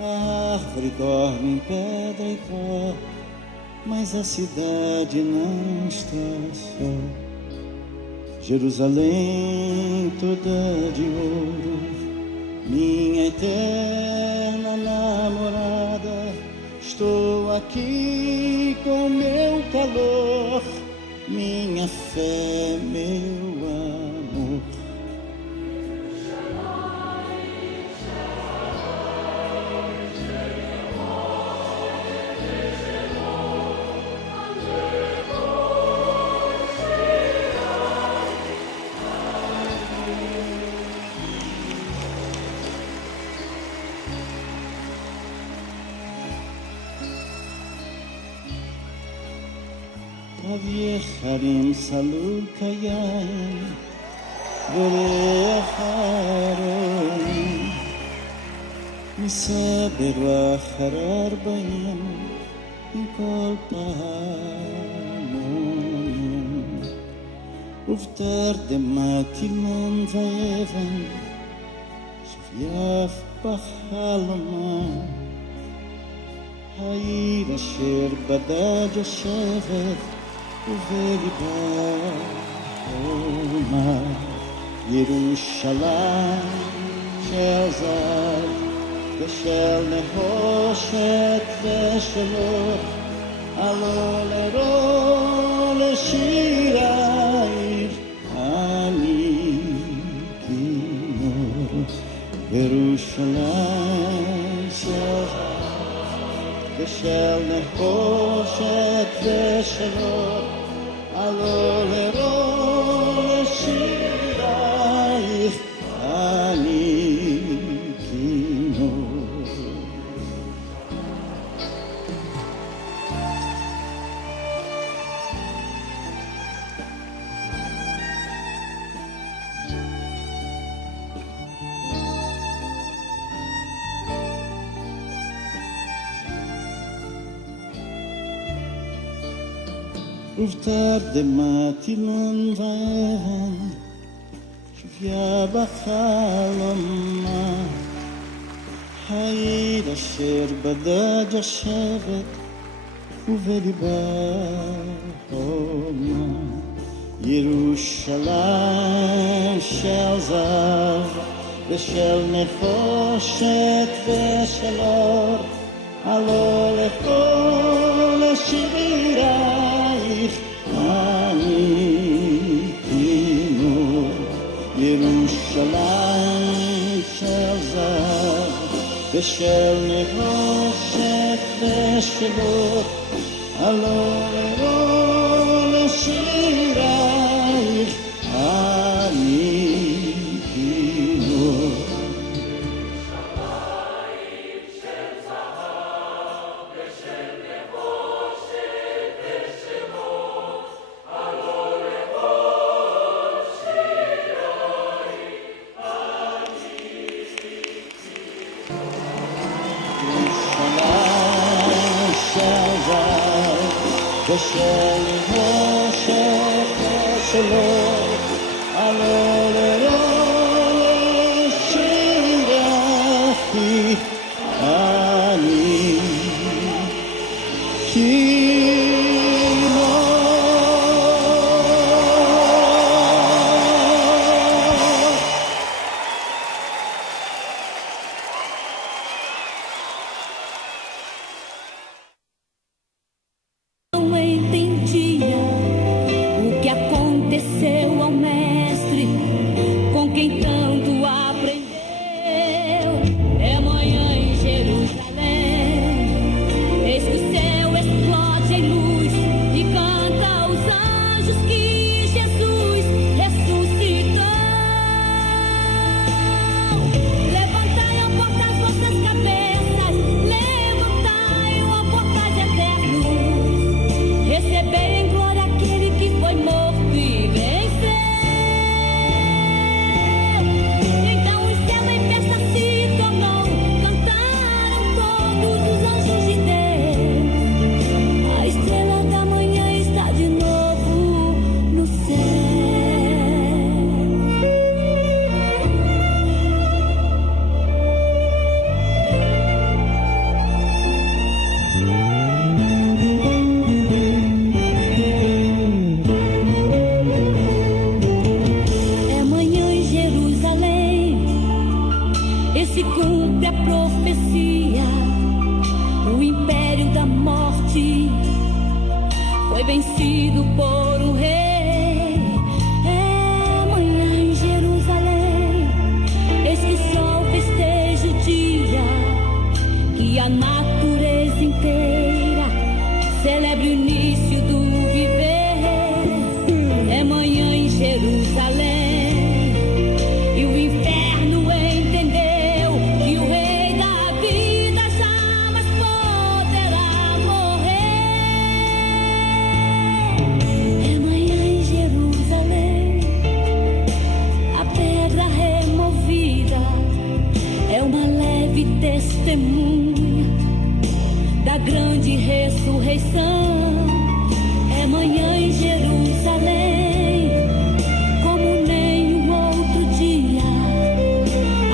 A árvore dorme em pedra e pó, mas a cidade não está só. Jerusalém toda de ouro, minha eterna namorada, estou aqui com meu calor, minha fé, meu amor. Aviecharim salul kayayim, voreacharoim, misaberu acharar bayim, inkol pahamonim, uvtar dematilon vaevan, shviaf bachaloma, העיר אשר בדד יושבת ובליבה חומה, ירושלים של זהב ושל נחושת ושל אור, עלו לרוא לשיר העיר אני כינור. ירושלים של זהב ושל נחושת ושל אור, עלו לרוא לשירייך אני כינור. ובתרדמת אילון ואבן שוביה בחלומה, העיר אשר בדד יושבת ובליבה חומה, ירושלים של זהב ושל נחושת ושל אור, עלו לכל שירייך אני כינור. ירושלים של זהב ושל נחושת ושל אור, עלו לרוא לשירייך אני כינור. ושל נחושת ושל אור, עלו לרוא לשירייך אני כינור. Eis que o céu explode em ti foi vencido por um rei. É amanhã em Jerusalém, eis que o sol festeja o dia, que a natureza inteira celebre o início do viver. É manhã em Jerusalém, e o inferno entendeu que o rei da vida jamais poderá morrer. É manhã em Jerusalém, a pedra removida é uma leve testemunha da grande ressurreição. É manhã em Jerusalém, como nenhum outro dia,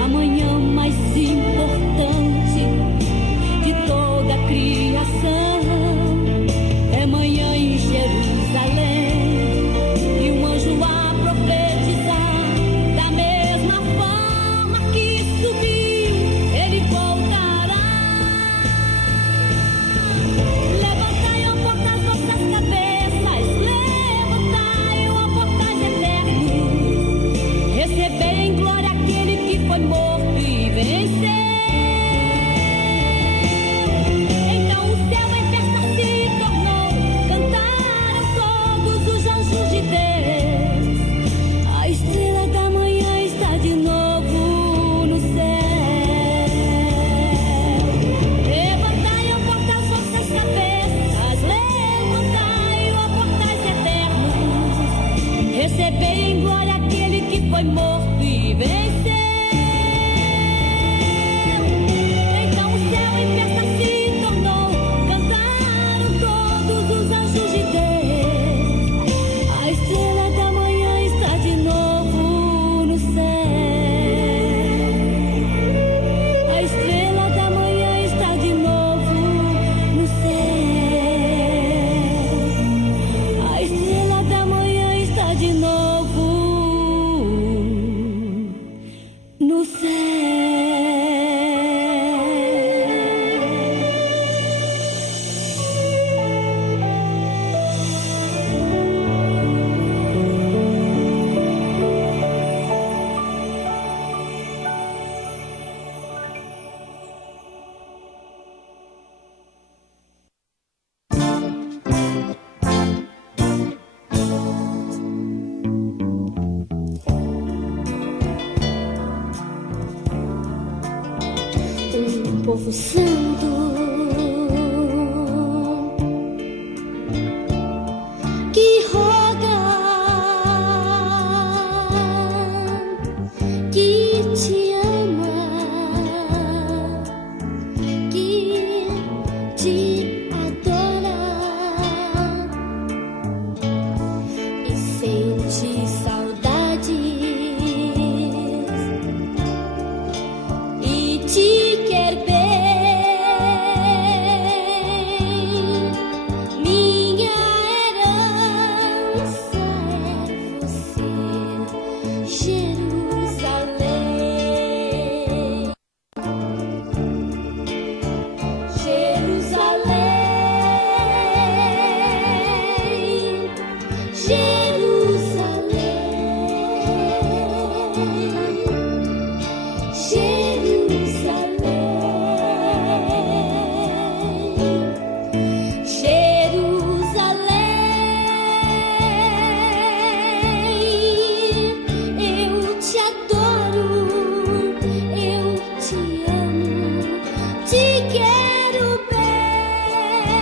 a manhã mais importante de toda a criação. É manhã em Jerusalém, e um anjo a profetizar, da mesma forma que subiu, ele voltará. Levantai, ó portas, vossas cabeças, levantai, ó portas eternos, recebei em glória aquele que foi morto e venceu. Então o céu em festa se tornou, cantaram todos os anjos de Deus. A estrela da manhã está de novo no céu. Levantai, ó portas, vossas cabeças, levantai, ó portas eternos, recebei em glória aquele que foi morto e venceu. Então o céu em festa se tornou, cantaram todos os anjos de Deus. A estrela da manhã está de novo no céu. A estrela da manhã está de novo no céu. A estrela da manhã está de novo no céu. Povo santo, que roga, que te ama, que te adora e sente saudades e te quer bem. Minha herança é você, Jerusalém. Jerusalém, eu te adoro, eu te amo, te quero bem,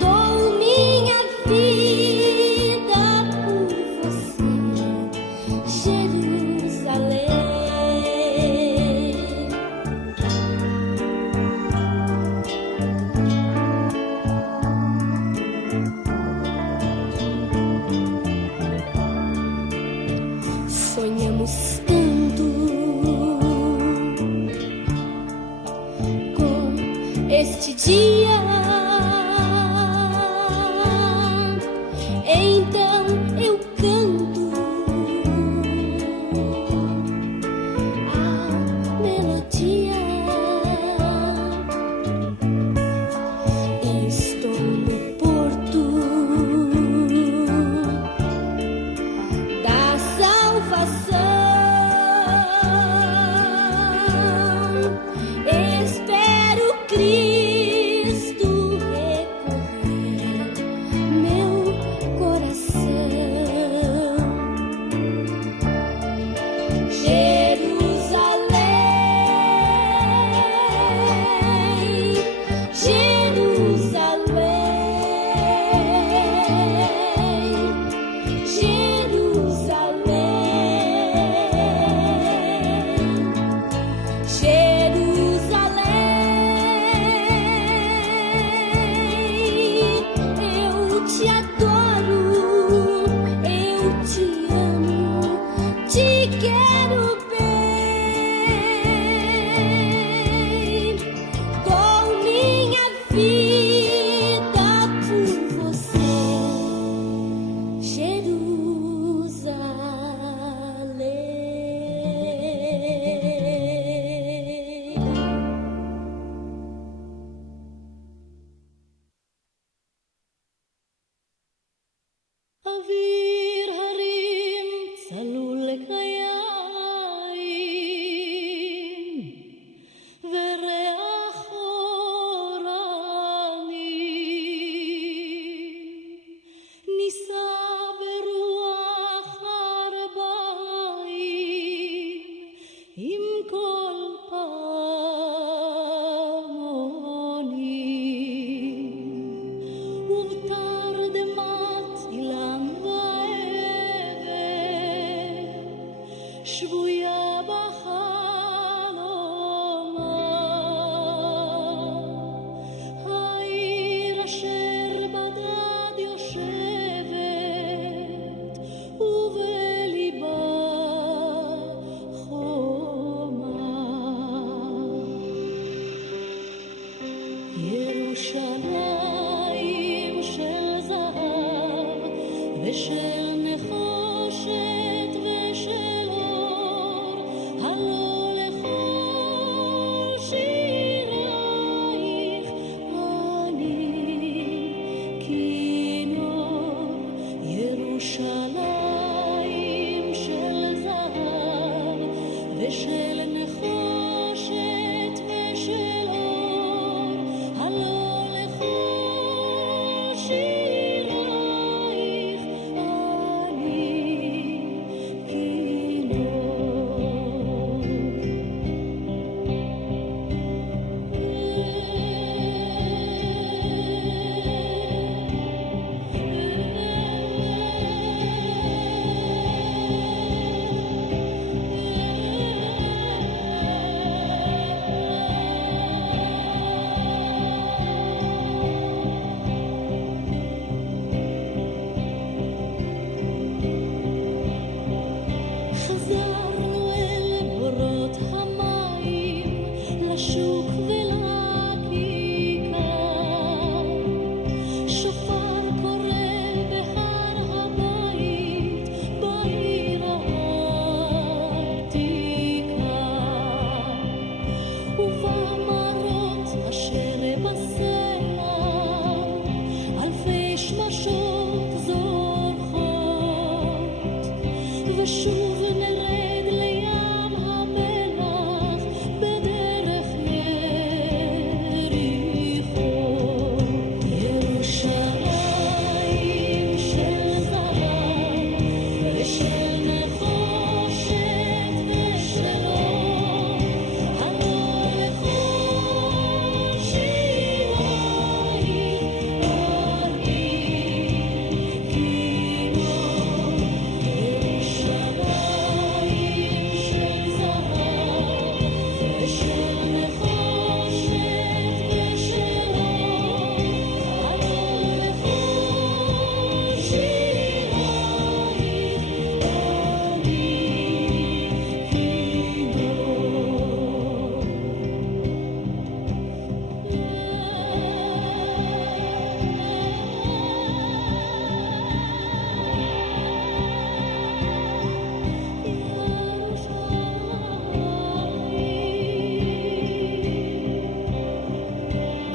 dou minha vida por você, Jerusalém. Sonhamos tanto com este dia, então eu canto a melodia. אוויר הרים צלול לקיים וריח אורנים נישא ברוח ארבעים עם כל פעמונים ובתרדמת אילן ואבן שבויה בחלומה העיר אשר בדד יושבת ובליבה חומה ירושלים של זהב ושל נחושת ושל אור הלא לכל שירייך אני כינור ירושלים של זהב ושל נחושת ושל אור הלא לכל שירייך אני חזרנו אל בורות המים לשוק ולכיכר שופר קורא בהר הבית בעיר העתיקה ובמרות אשר בסלע אלפי שמשות זורחות ושוב נרד לים המלח בדרך יריחו ירושלים של זהב ושל נחושת ושל אור הלא לכל שירייך אני כינור ירושלים של זהב ושל נחושת ושל אור הלא לכל שירייך אני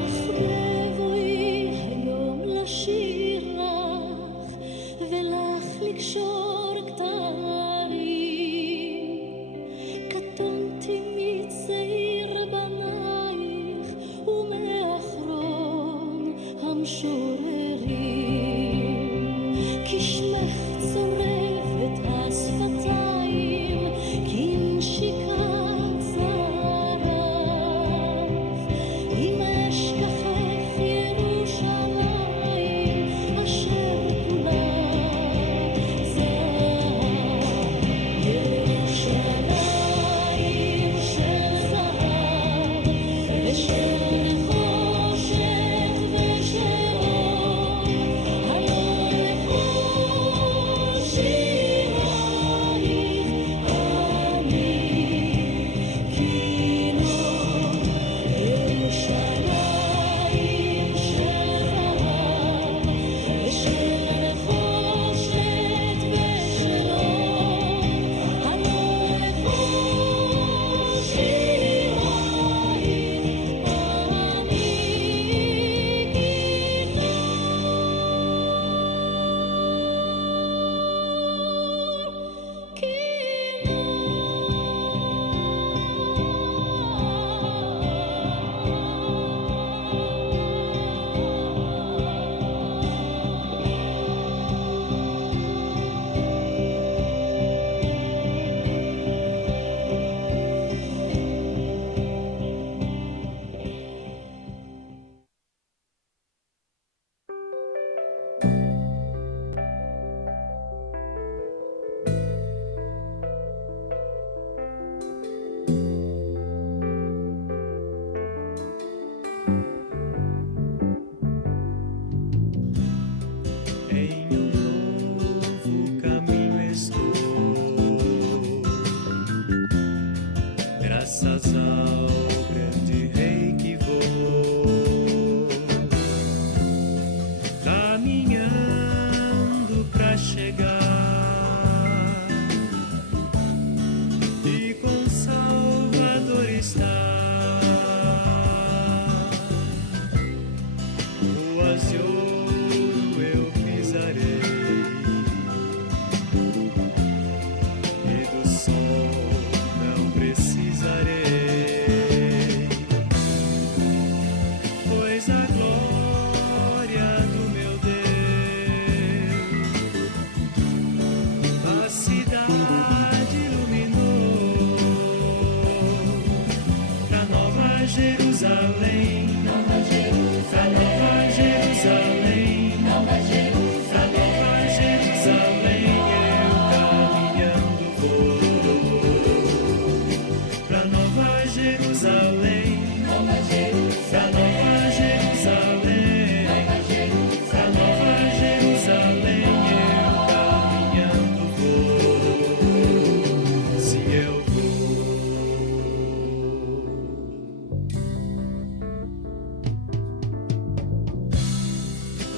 אך בבואי היום לשיר לך ולך לקשור כתרים קטונתי מצעיר בנייך ומאחרון המשוררים כי שמך צורף את השפתיים כנשיקת זרף אם אשכחך ירושלים אשר כולה זהב ירושלים של זהב ושל נחושת ושל אור estradas de ouro eu pisarei, e do sol não precisarei, pois a glória do meu Deus a cidade iluminou. Pra Nova Jerusalém, Nova Jerusalém, Nova Jerusalém, eu caminhando vou. Pra Nova Jerusalém, pra Nova Jerusalém, pra Nova Jerusalém, eu caminhando vou. Se eu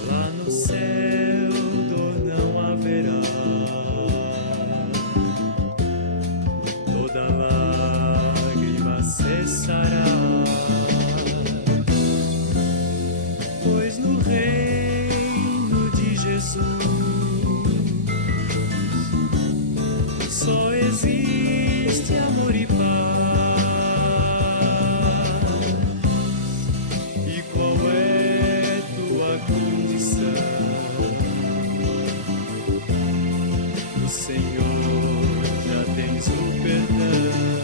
lá no céu dor não haverá, toda lágrima cessará, pois no reino de Jesus só existe amor e paz. E qual é tua condição? O Senhor já tens o perdão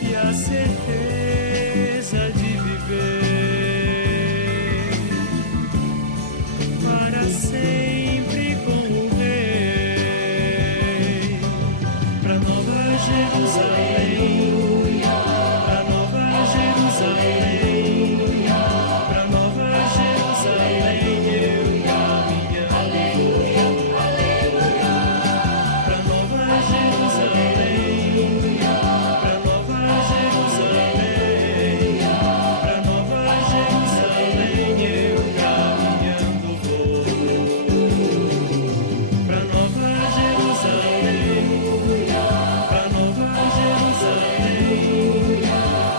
e a certeza de viver para sempre com o Rei. Pra Nova Jerusalém, pra Nova Jerusalém, pra Nova Jerusalém, eu caminhando. Pra Nova Jerusalém, pra Nova Jerusalém, pra Nova Jerusalém, eu caminhando vou. Pra Nova Jerusalém, pra Nova Jerusalém,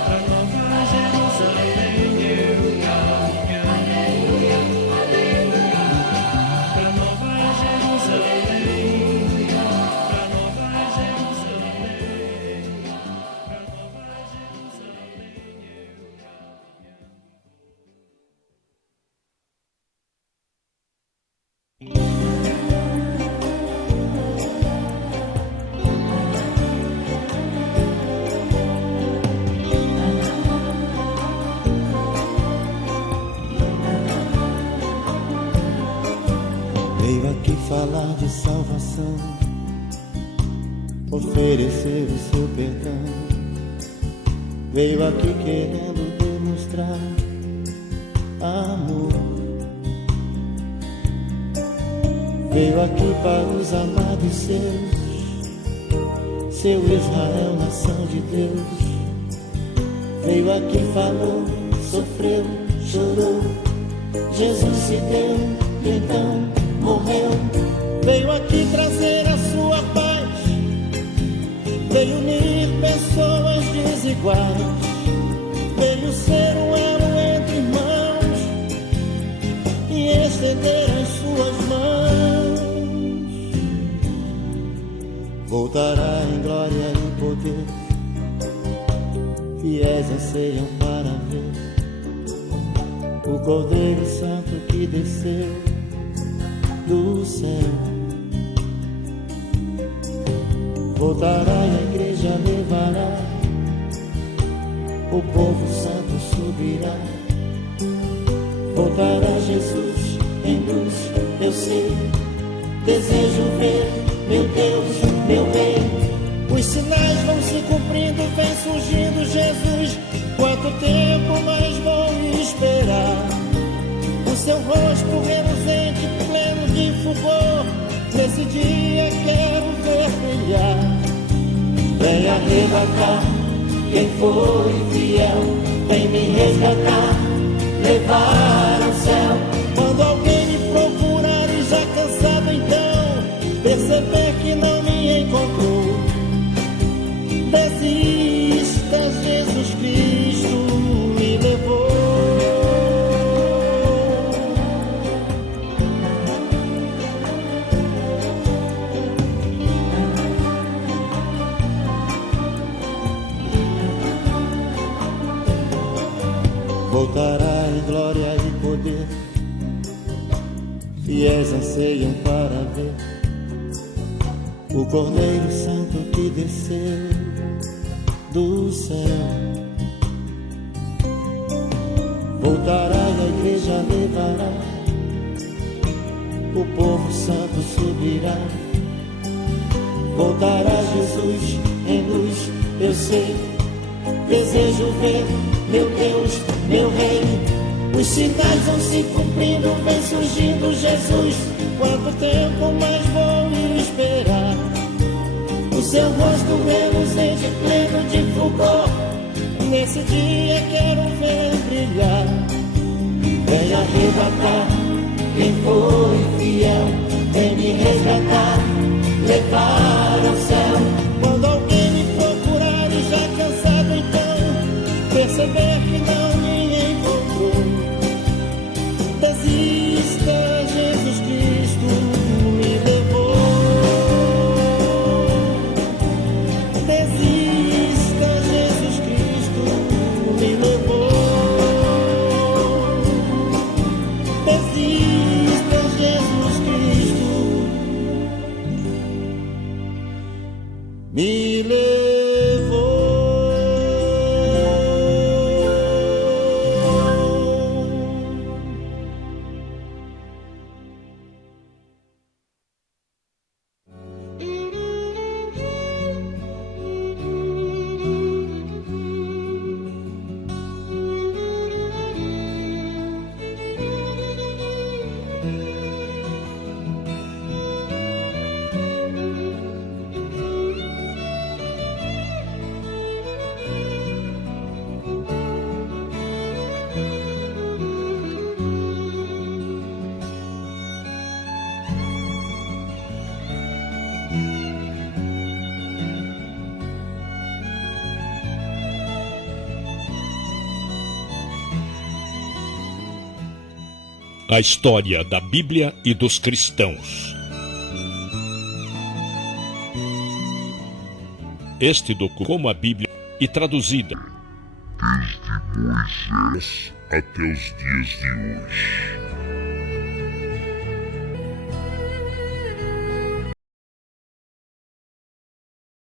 pra Nova Jerusalém, eu caminhando. Pra Nova Jerusalém, pra Nova Jerusalém, pra Nova Jerusalém, eu Veio aqui falar de salvação, oferecer o seu perdão. Veio aqui querendo demonstrar amor. Veio aqui para os amados seus, seu Israel, nação de Deus. Veio aqui, falou, sofreu, chorou, Jesus se deu, então morreu. Veio aqui trazer a sua paz, veio unir pessoas desiguais, veio ser um elo entre irmãos e estender as suas mãos. Voltará em glória e poder, fiéis anseiam para ver o Cordeiro Santo que desceu do céu. Voltará e a igreja levará, o povo santo subirá. Voltará Jesus em luz, eu sei, desejo ver meu Deus, meu Rei. Os sinais vão se cumprindo, vem surgindo Jesus. Quanto tempo mais vou esperar? O seu rosto reluzente, pleno de fulgor, nesse dia quero ver brilhar. Vem arrebatar quem foi fiel, vem me resgatar, levar ao céu. Quando alguém me procurar e já cansado então perceber que não me encontrou, desista, Jesus Cristo me levou. voltará em glória e poder. Fiéis anseiam para ver o Cordeiro Santo que desceu do céu. Voltará e a igreja levará, o povo santo subirá. Voltará Jesus em luz, eu sei. Desejo ver meu Deus, meu Rei. Os sinais vão se cumprindo, vem surgindo Jesus. Quanto tempo mais vou esperar o seu rosto reluzente, pleno de fulgor. Nesse dia quero ver brilhar. Vem arrebatar quem foi fiel, vem me resgatar, levar ao céu. Quando alguém me procurar e já cansado então perceber que não me encontrou, desista, Jesus Cristo me levou. Desista, Jesus Cristo me levou. Desista, Jesus Cristo me levou. A história da Bíblia e dos cristãos. Este documento, como a Bíblia, e traduzida desde Moisés até os dias de hoje.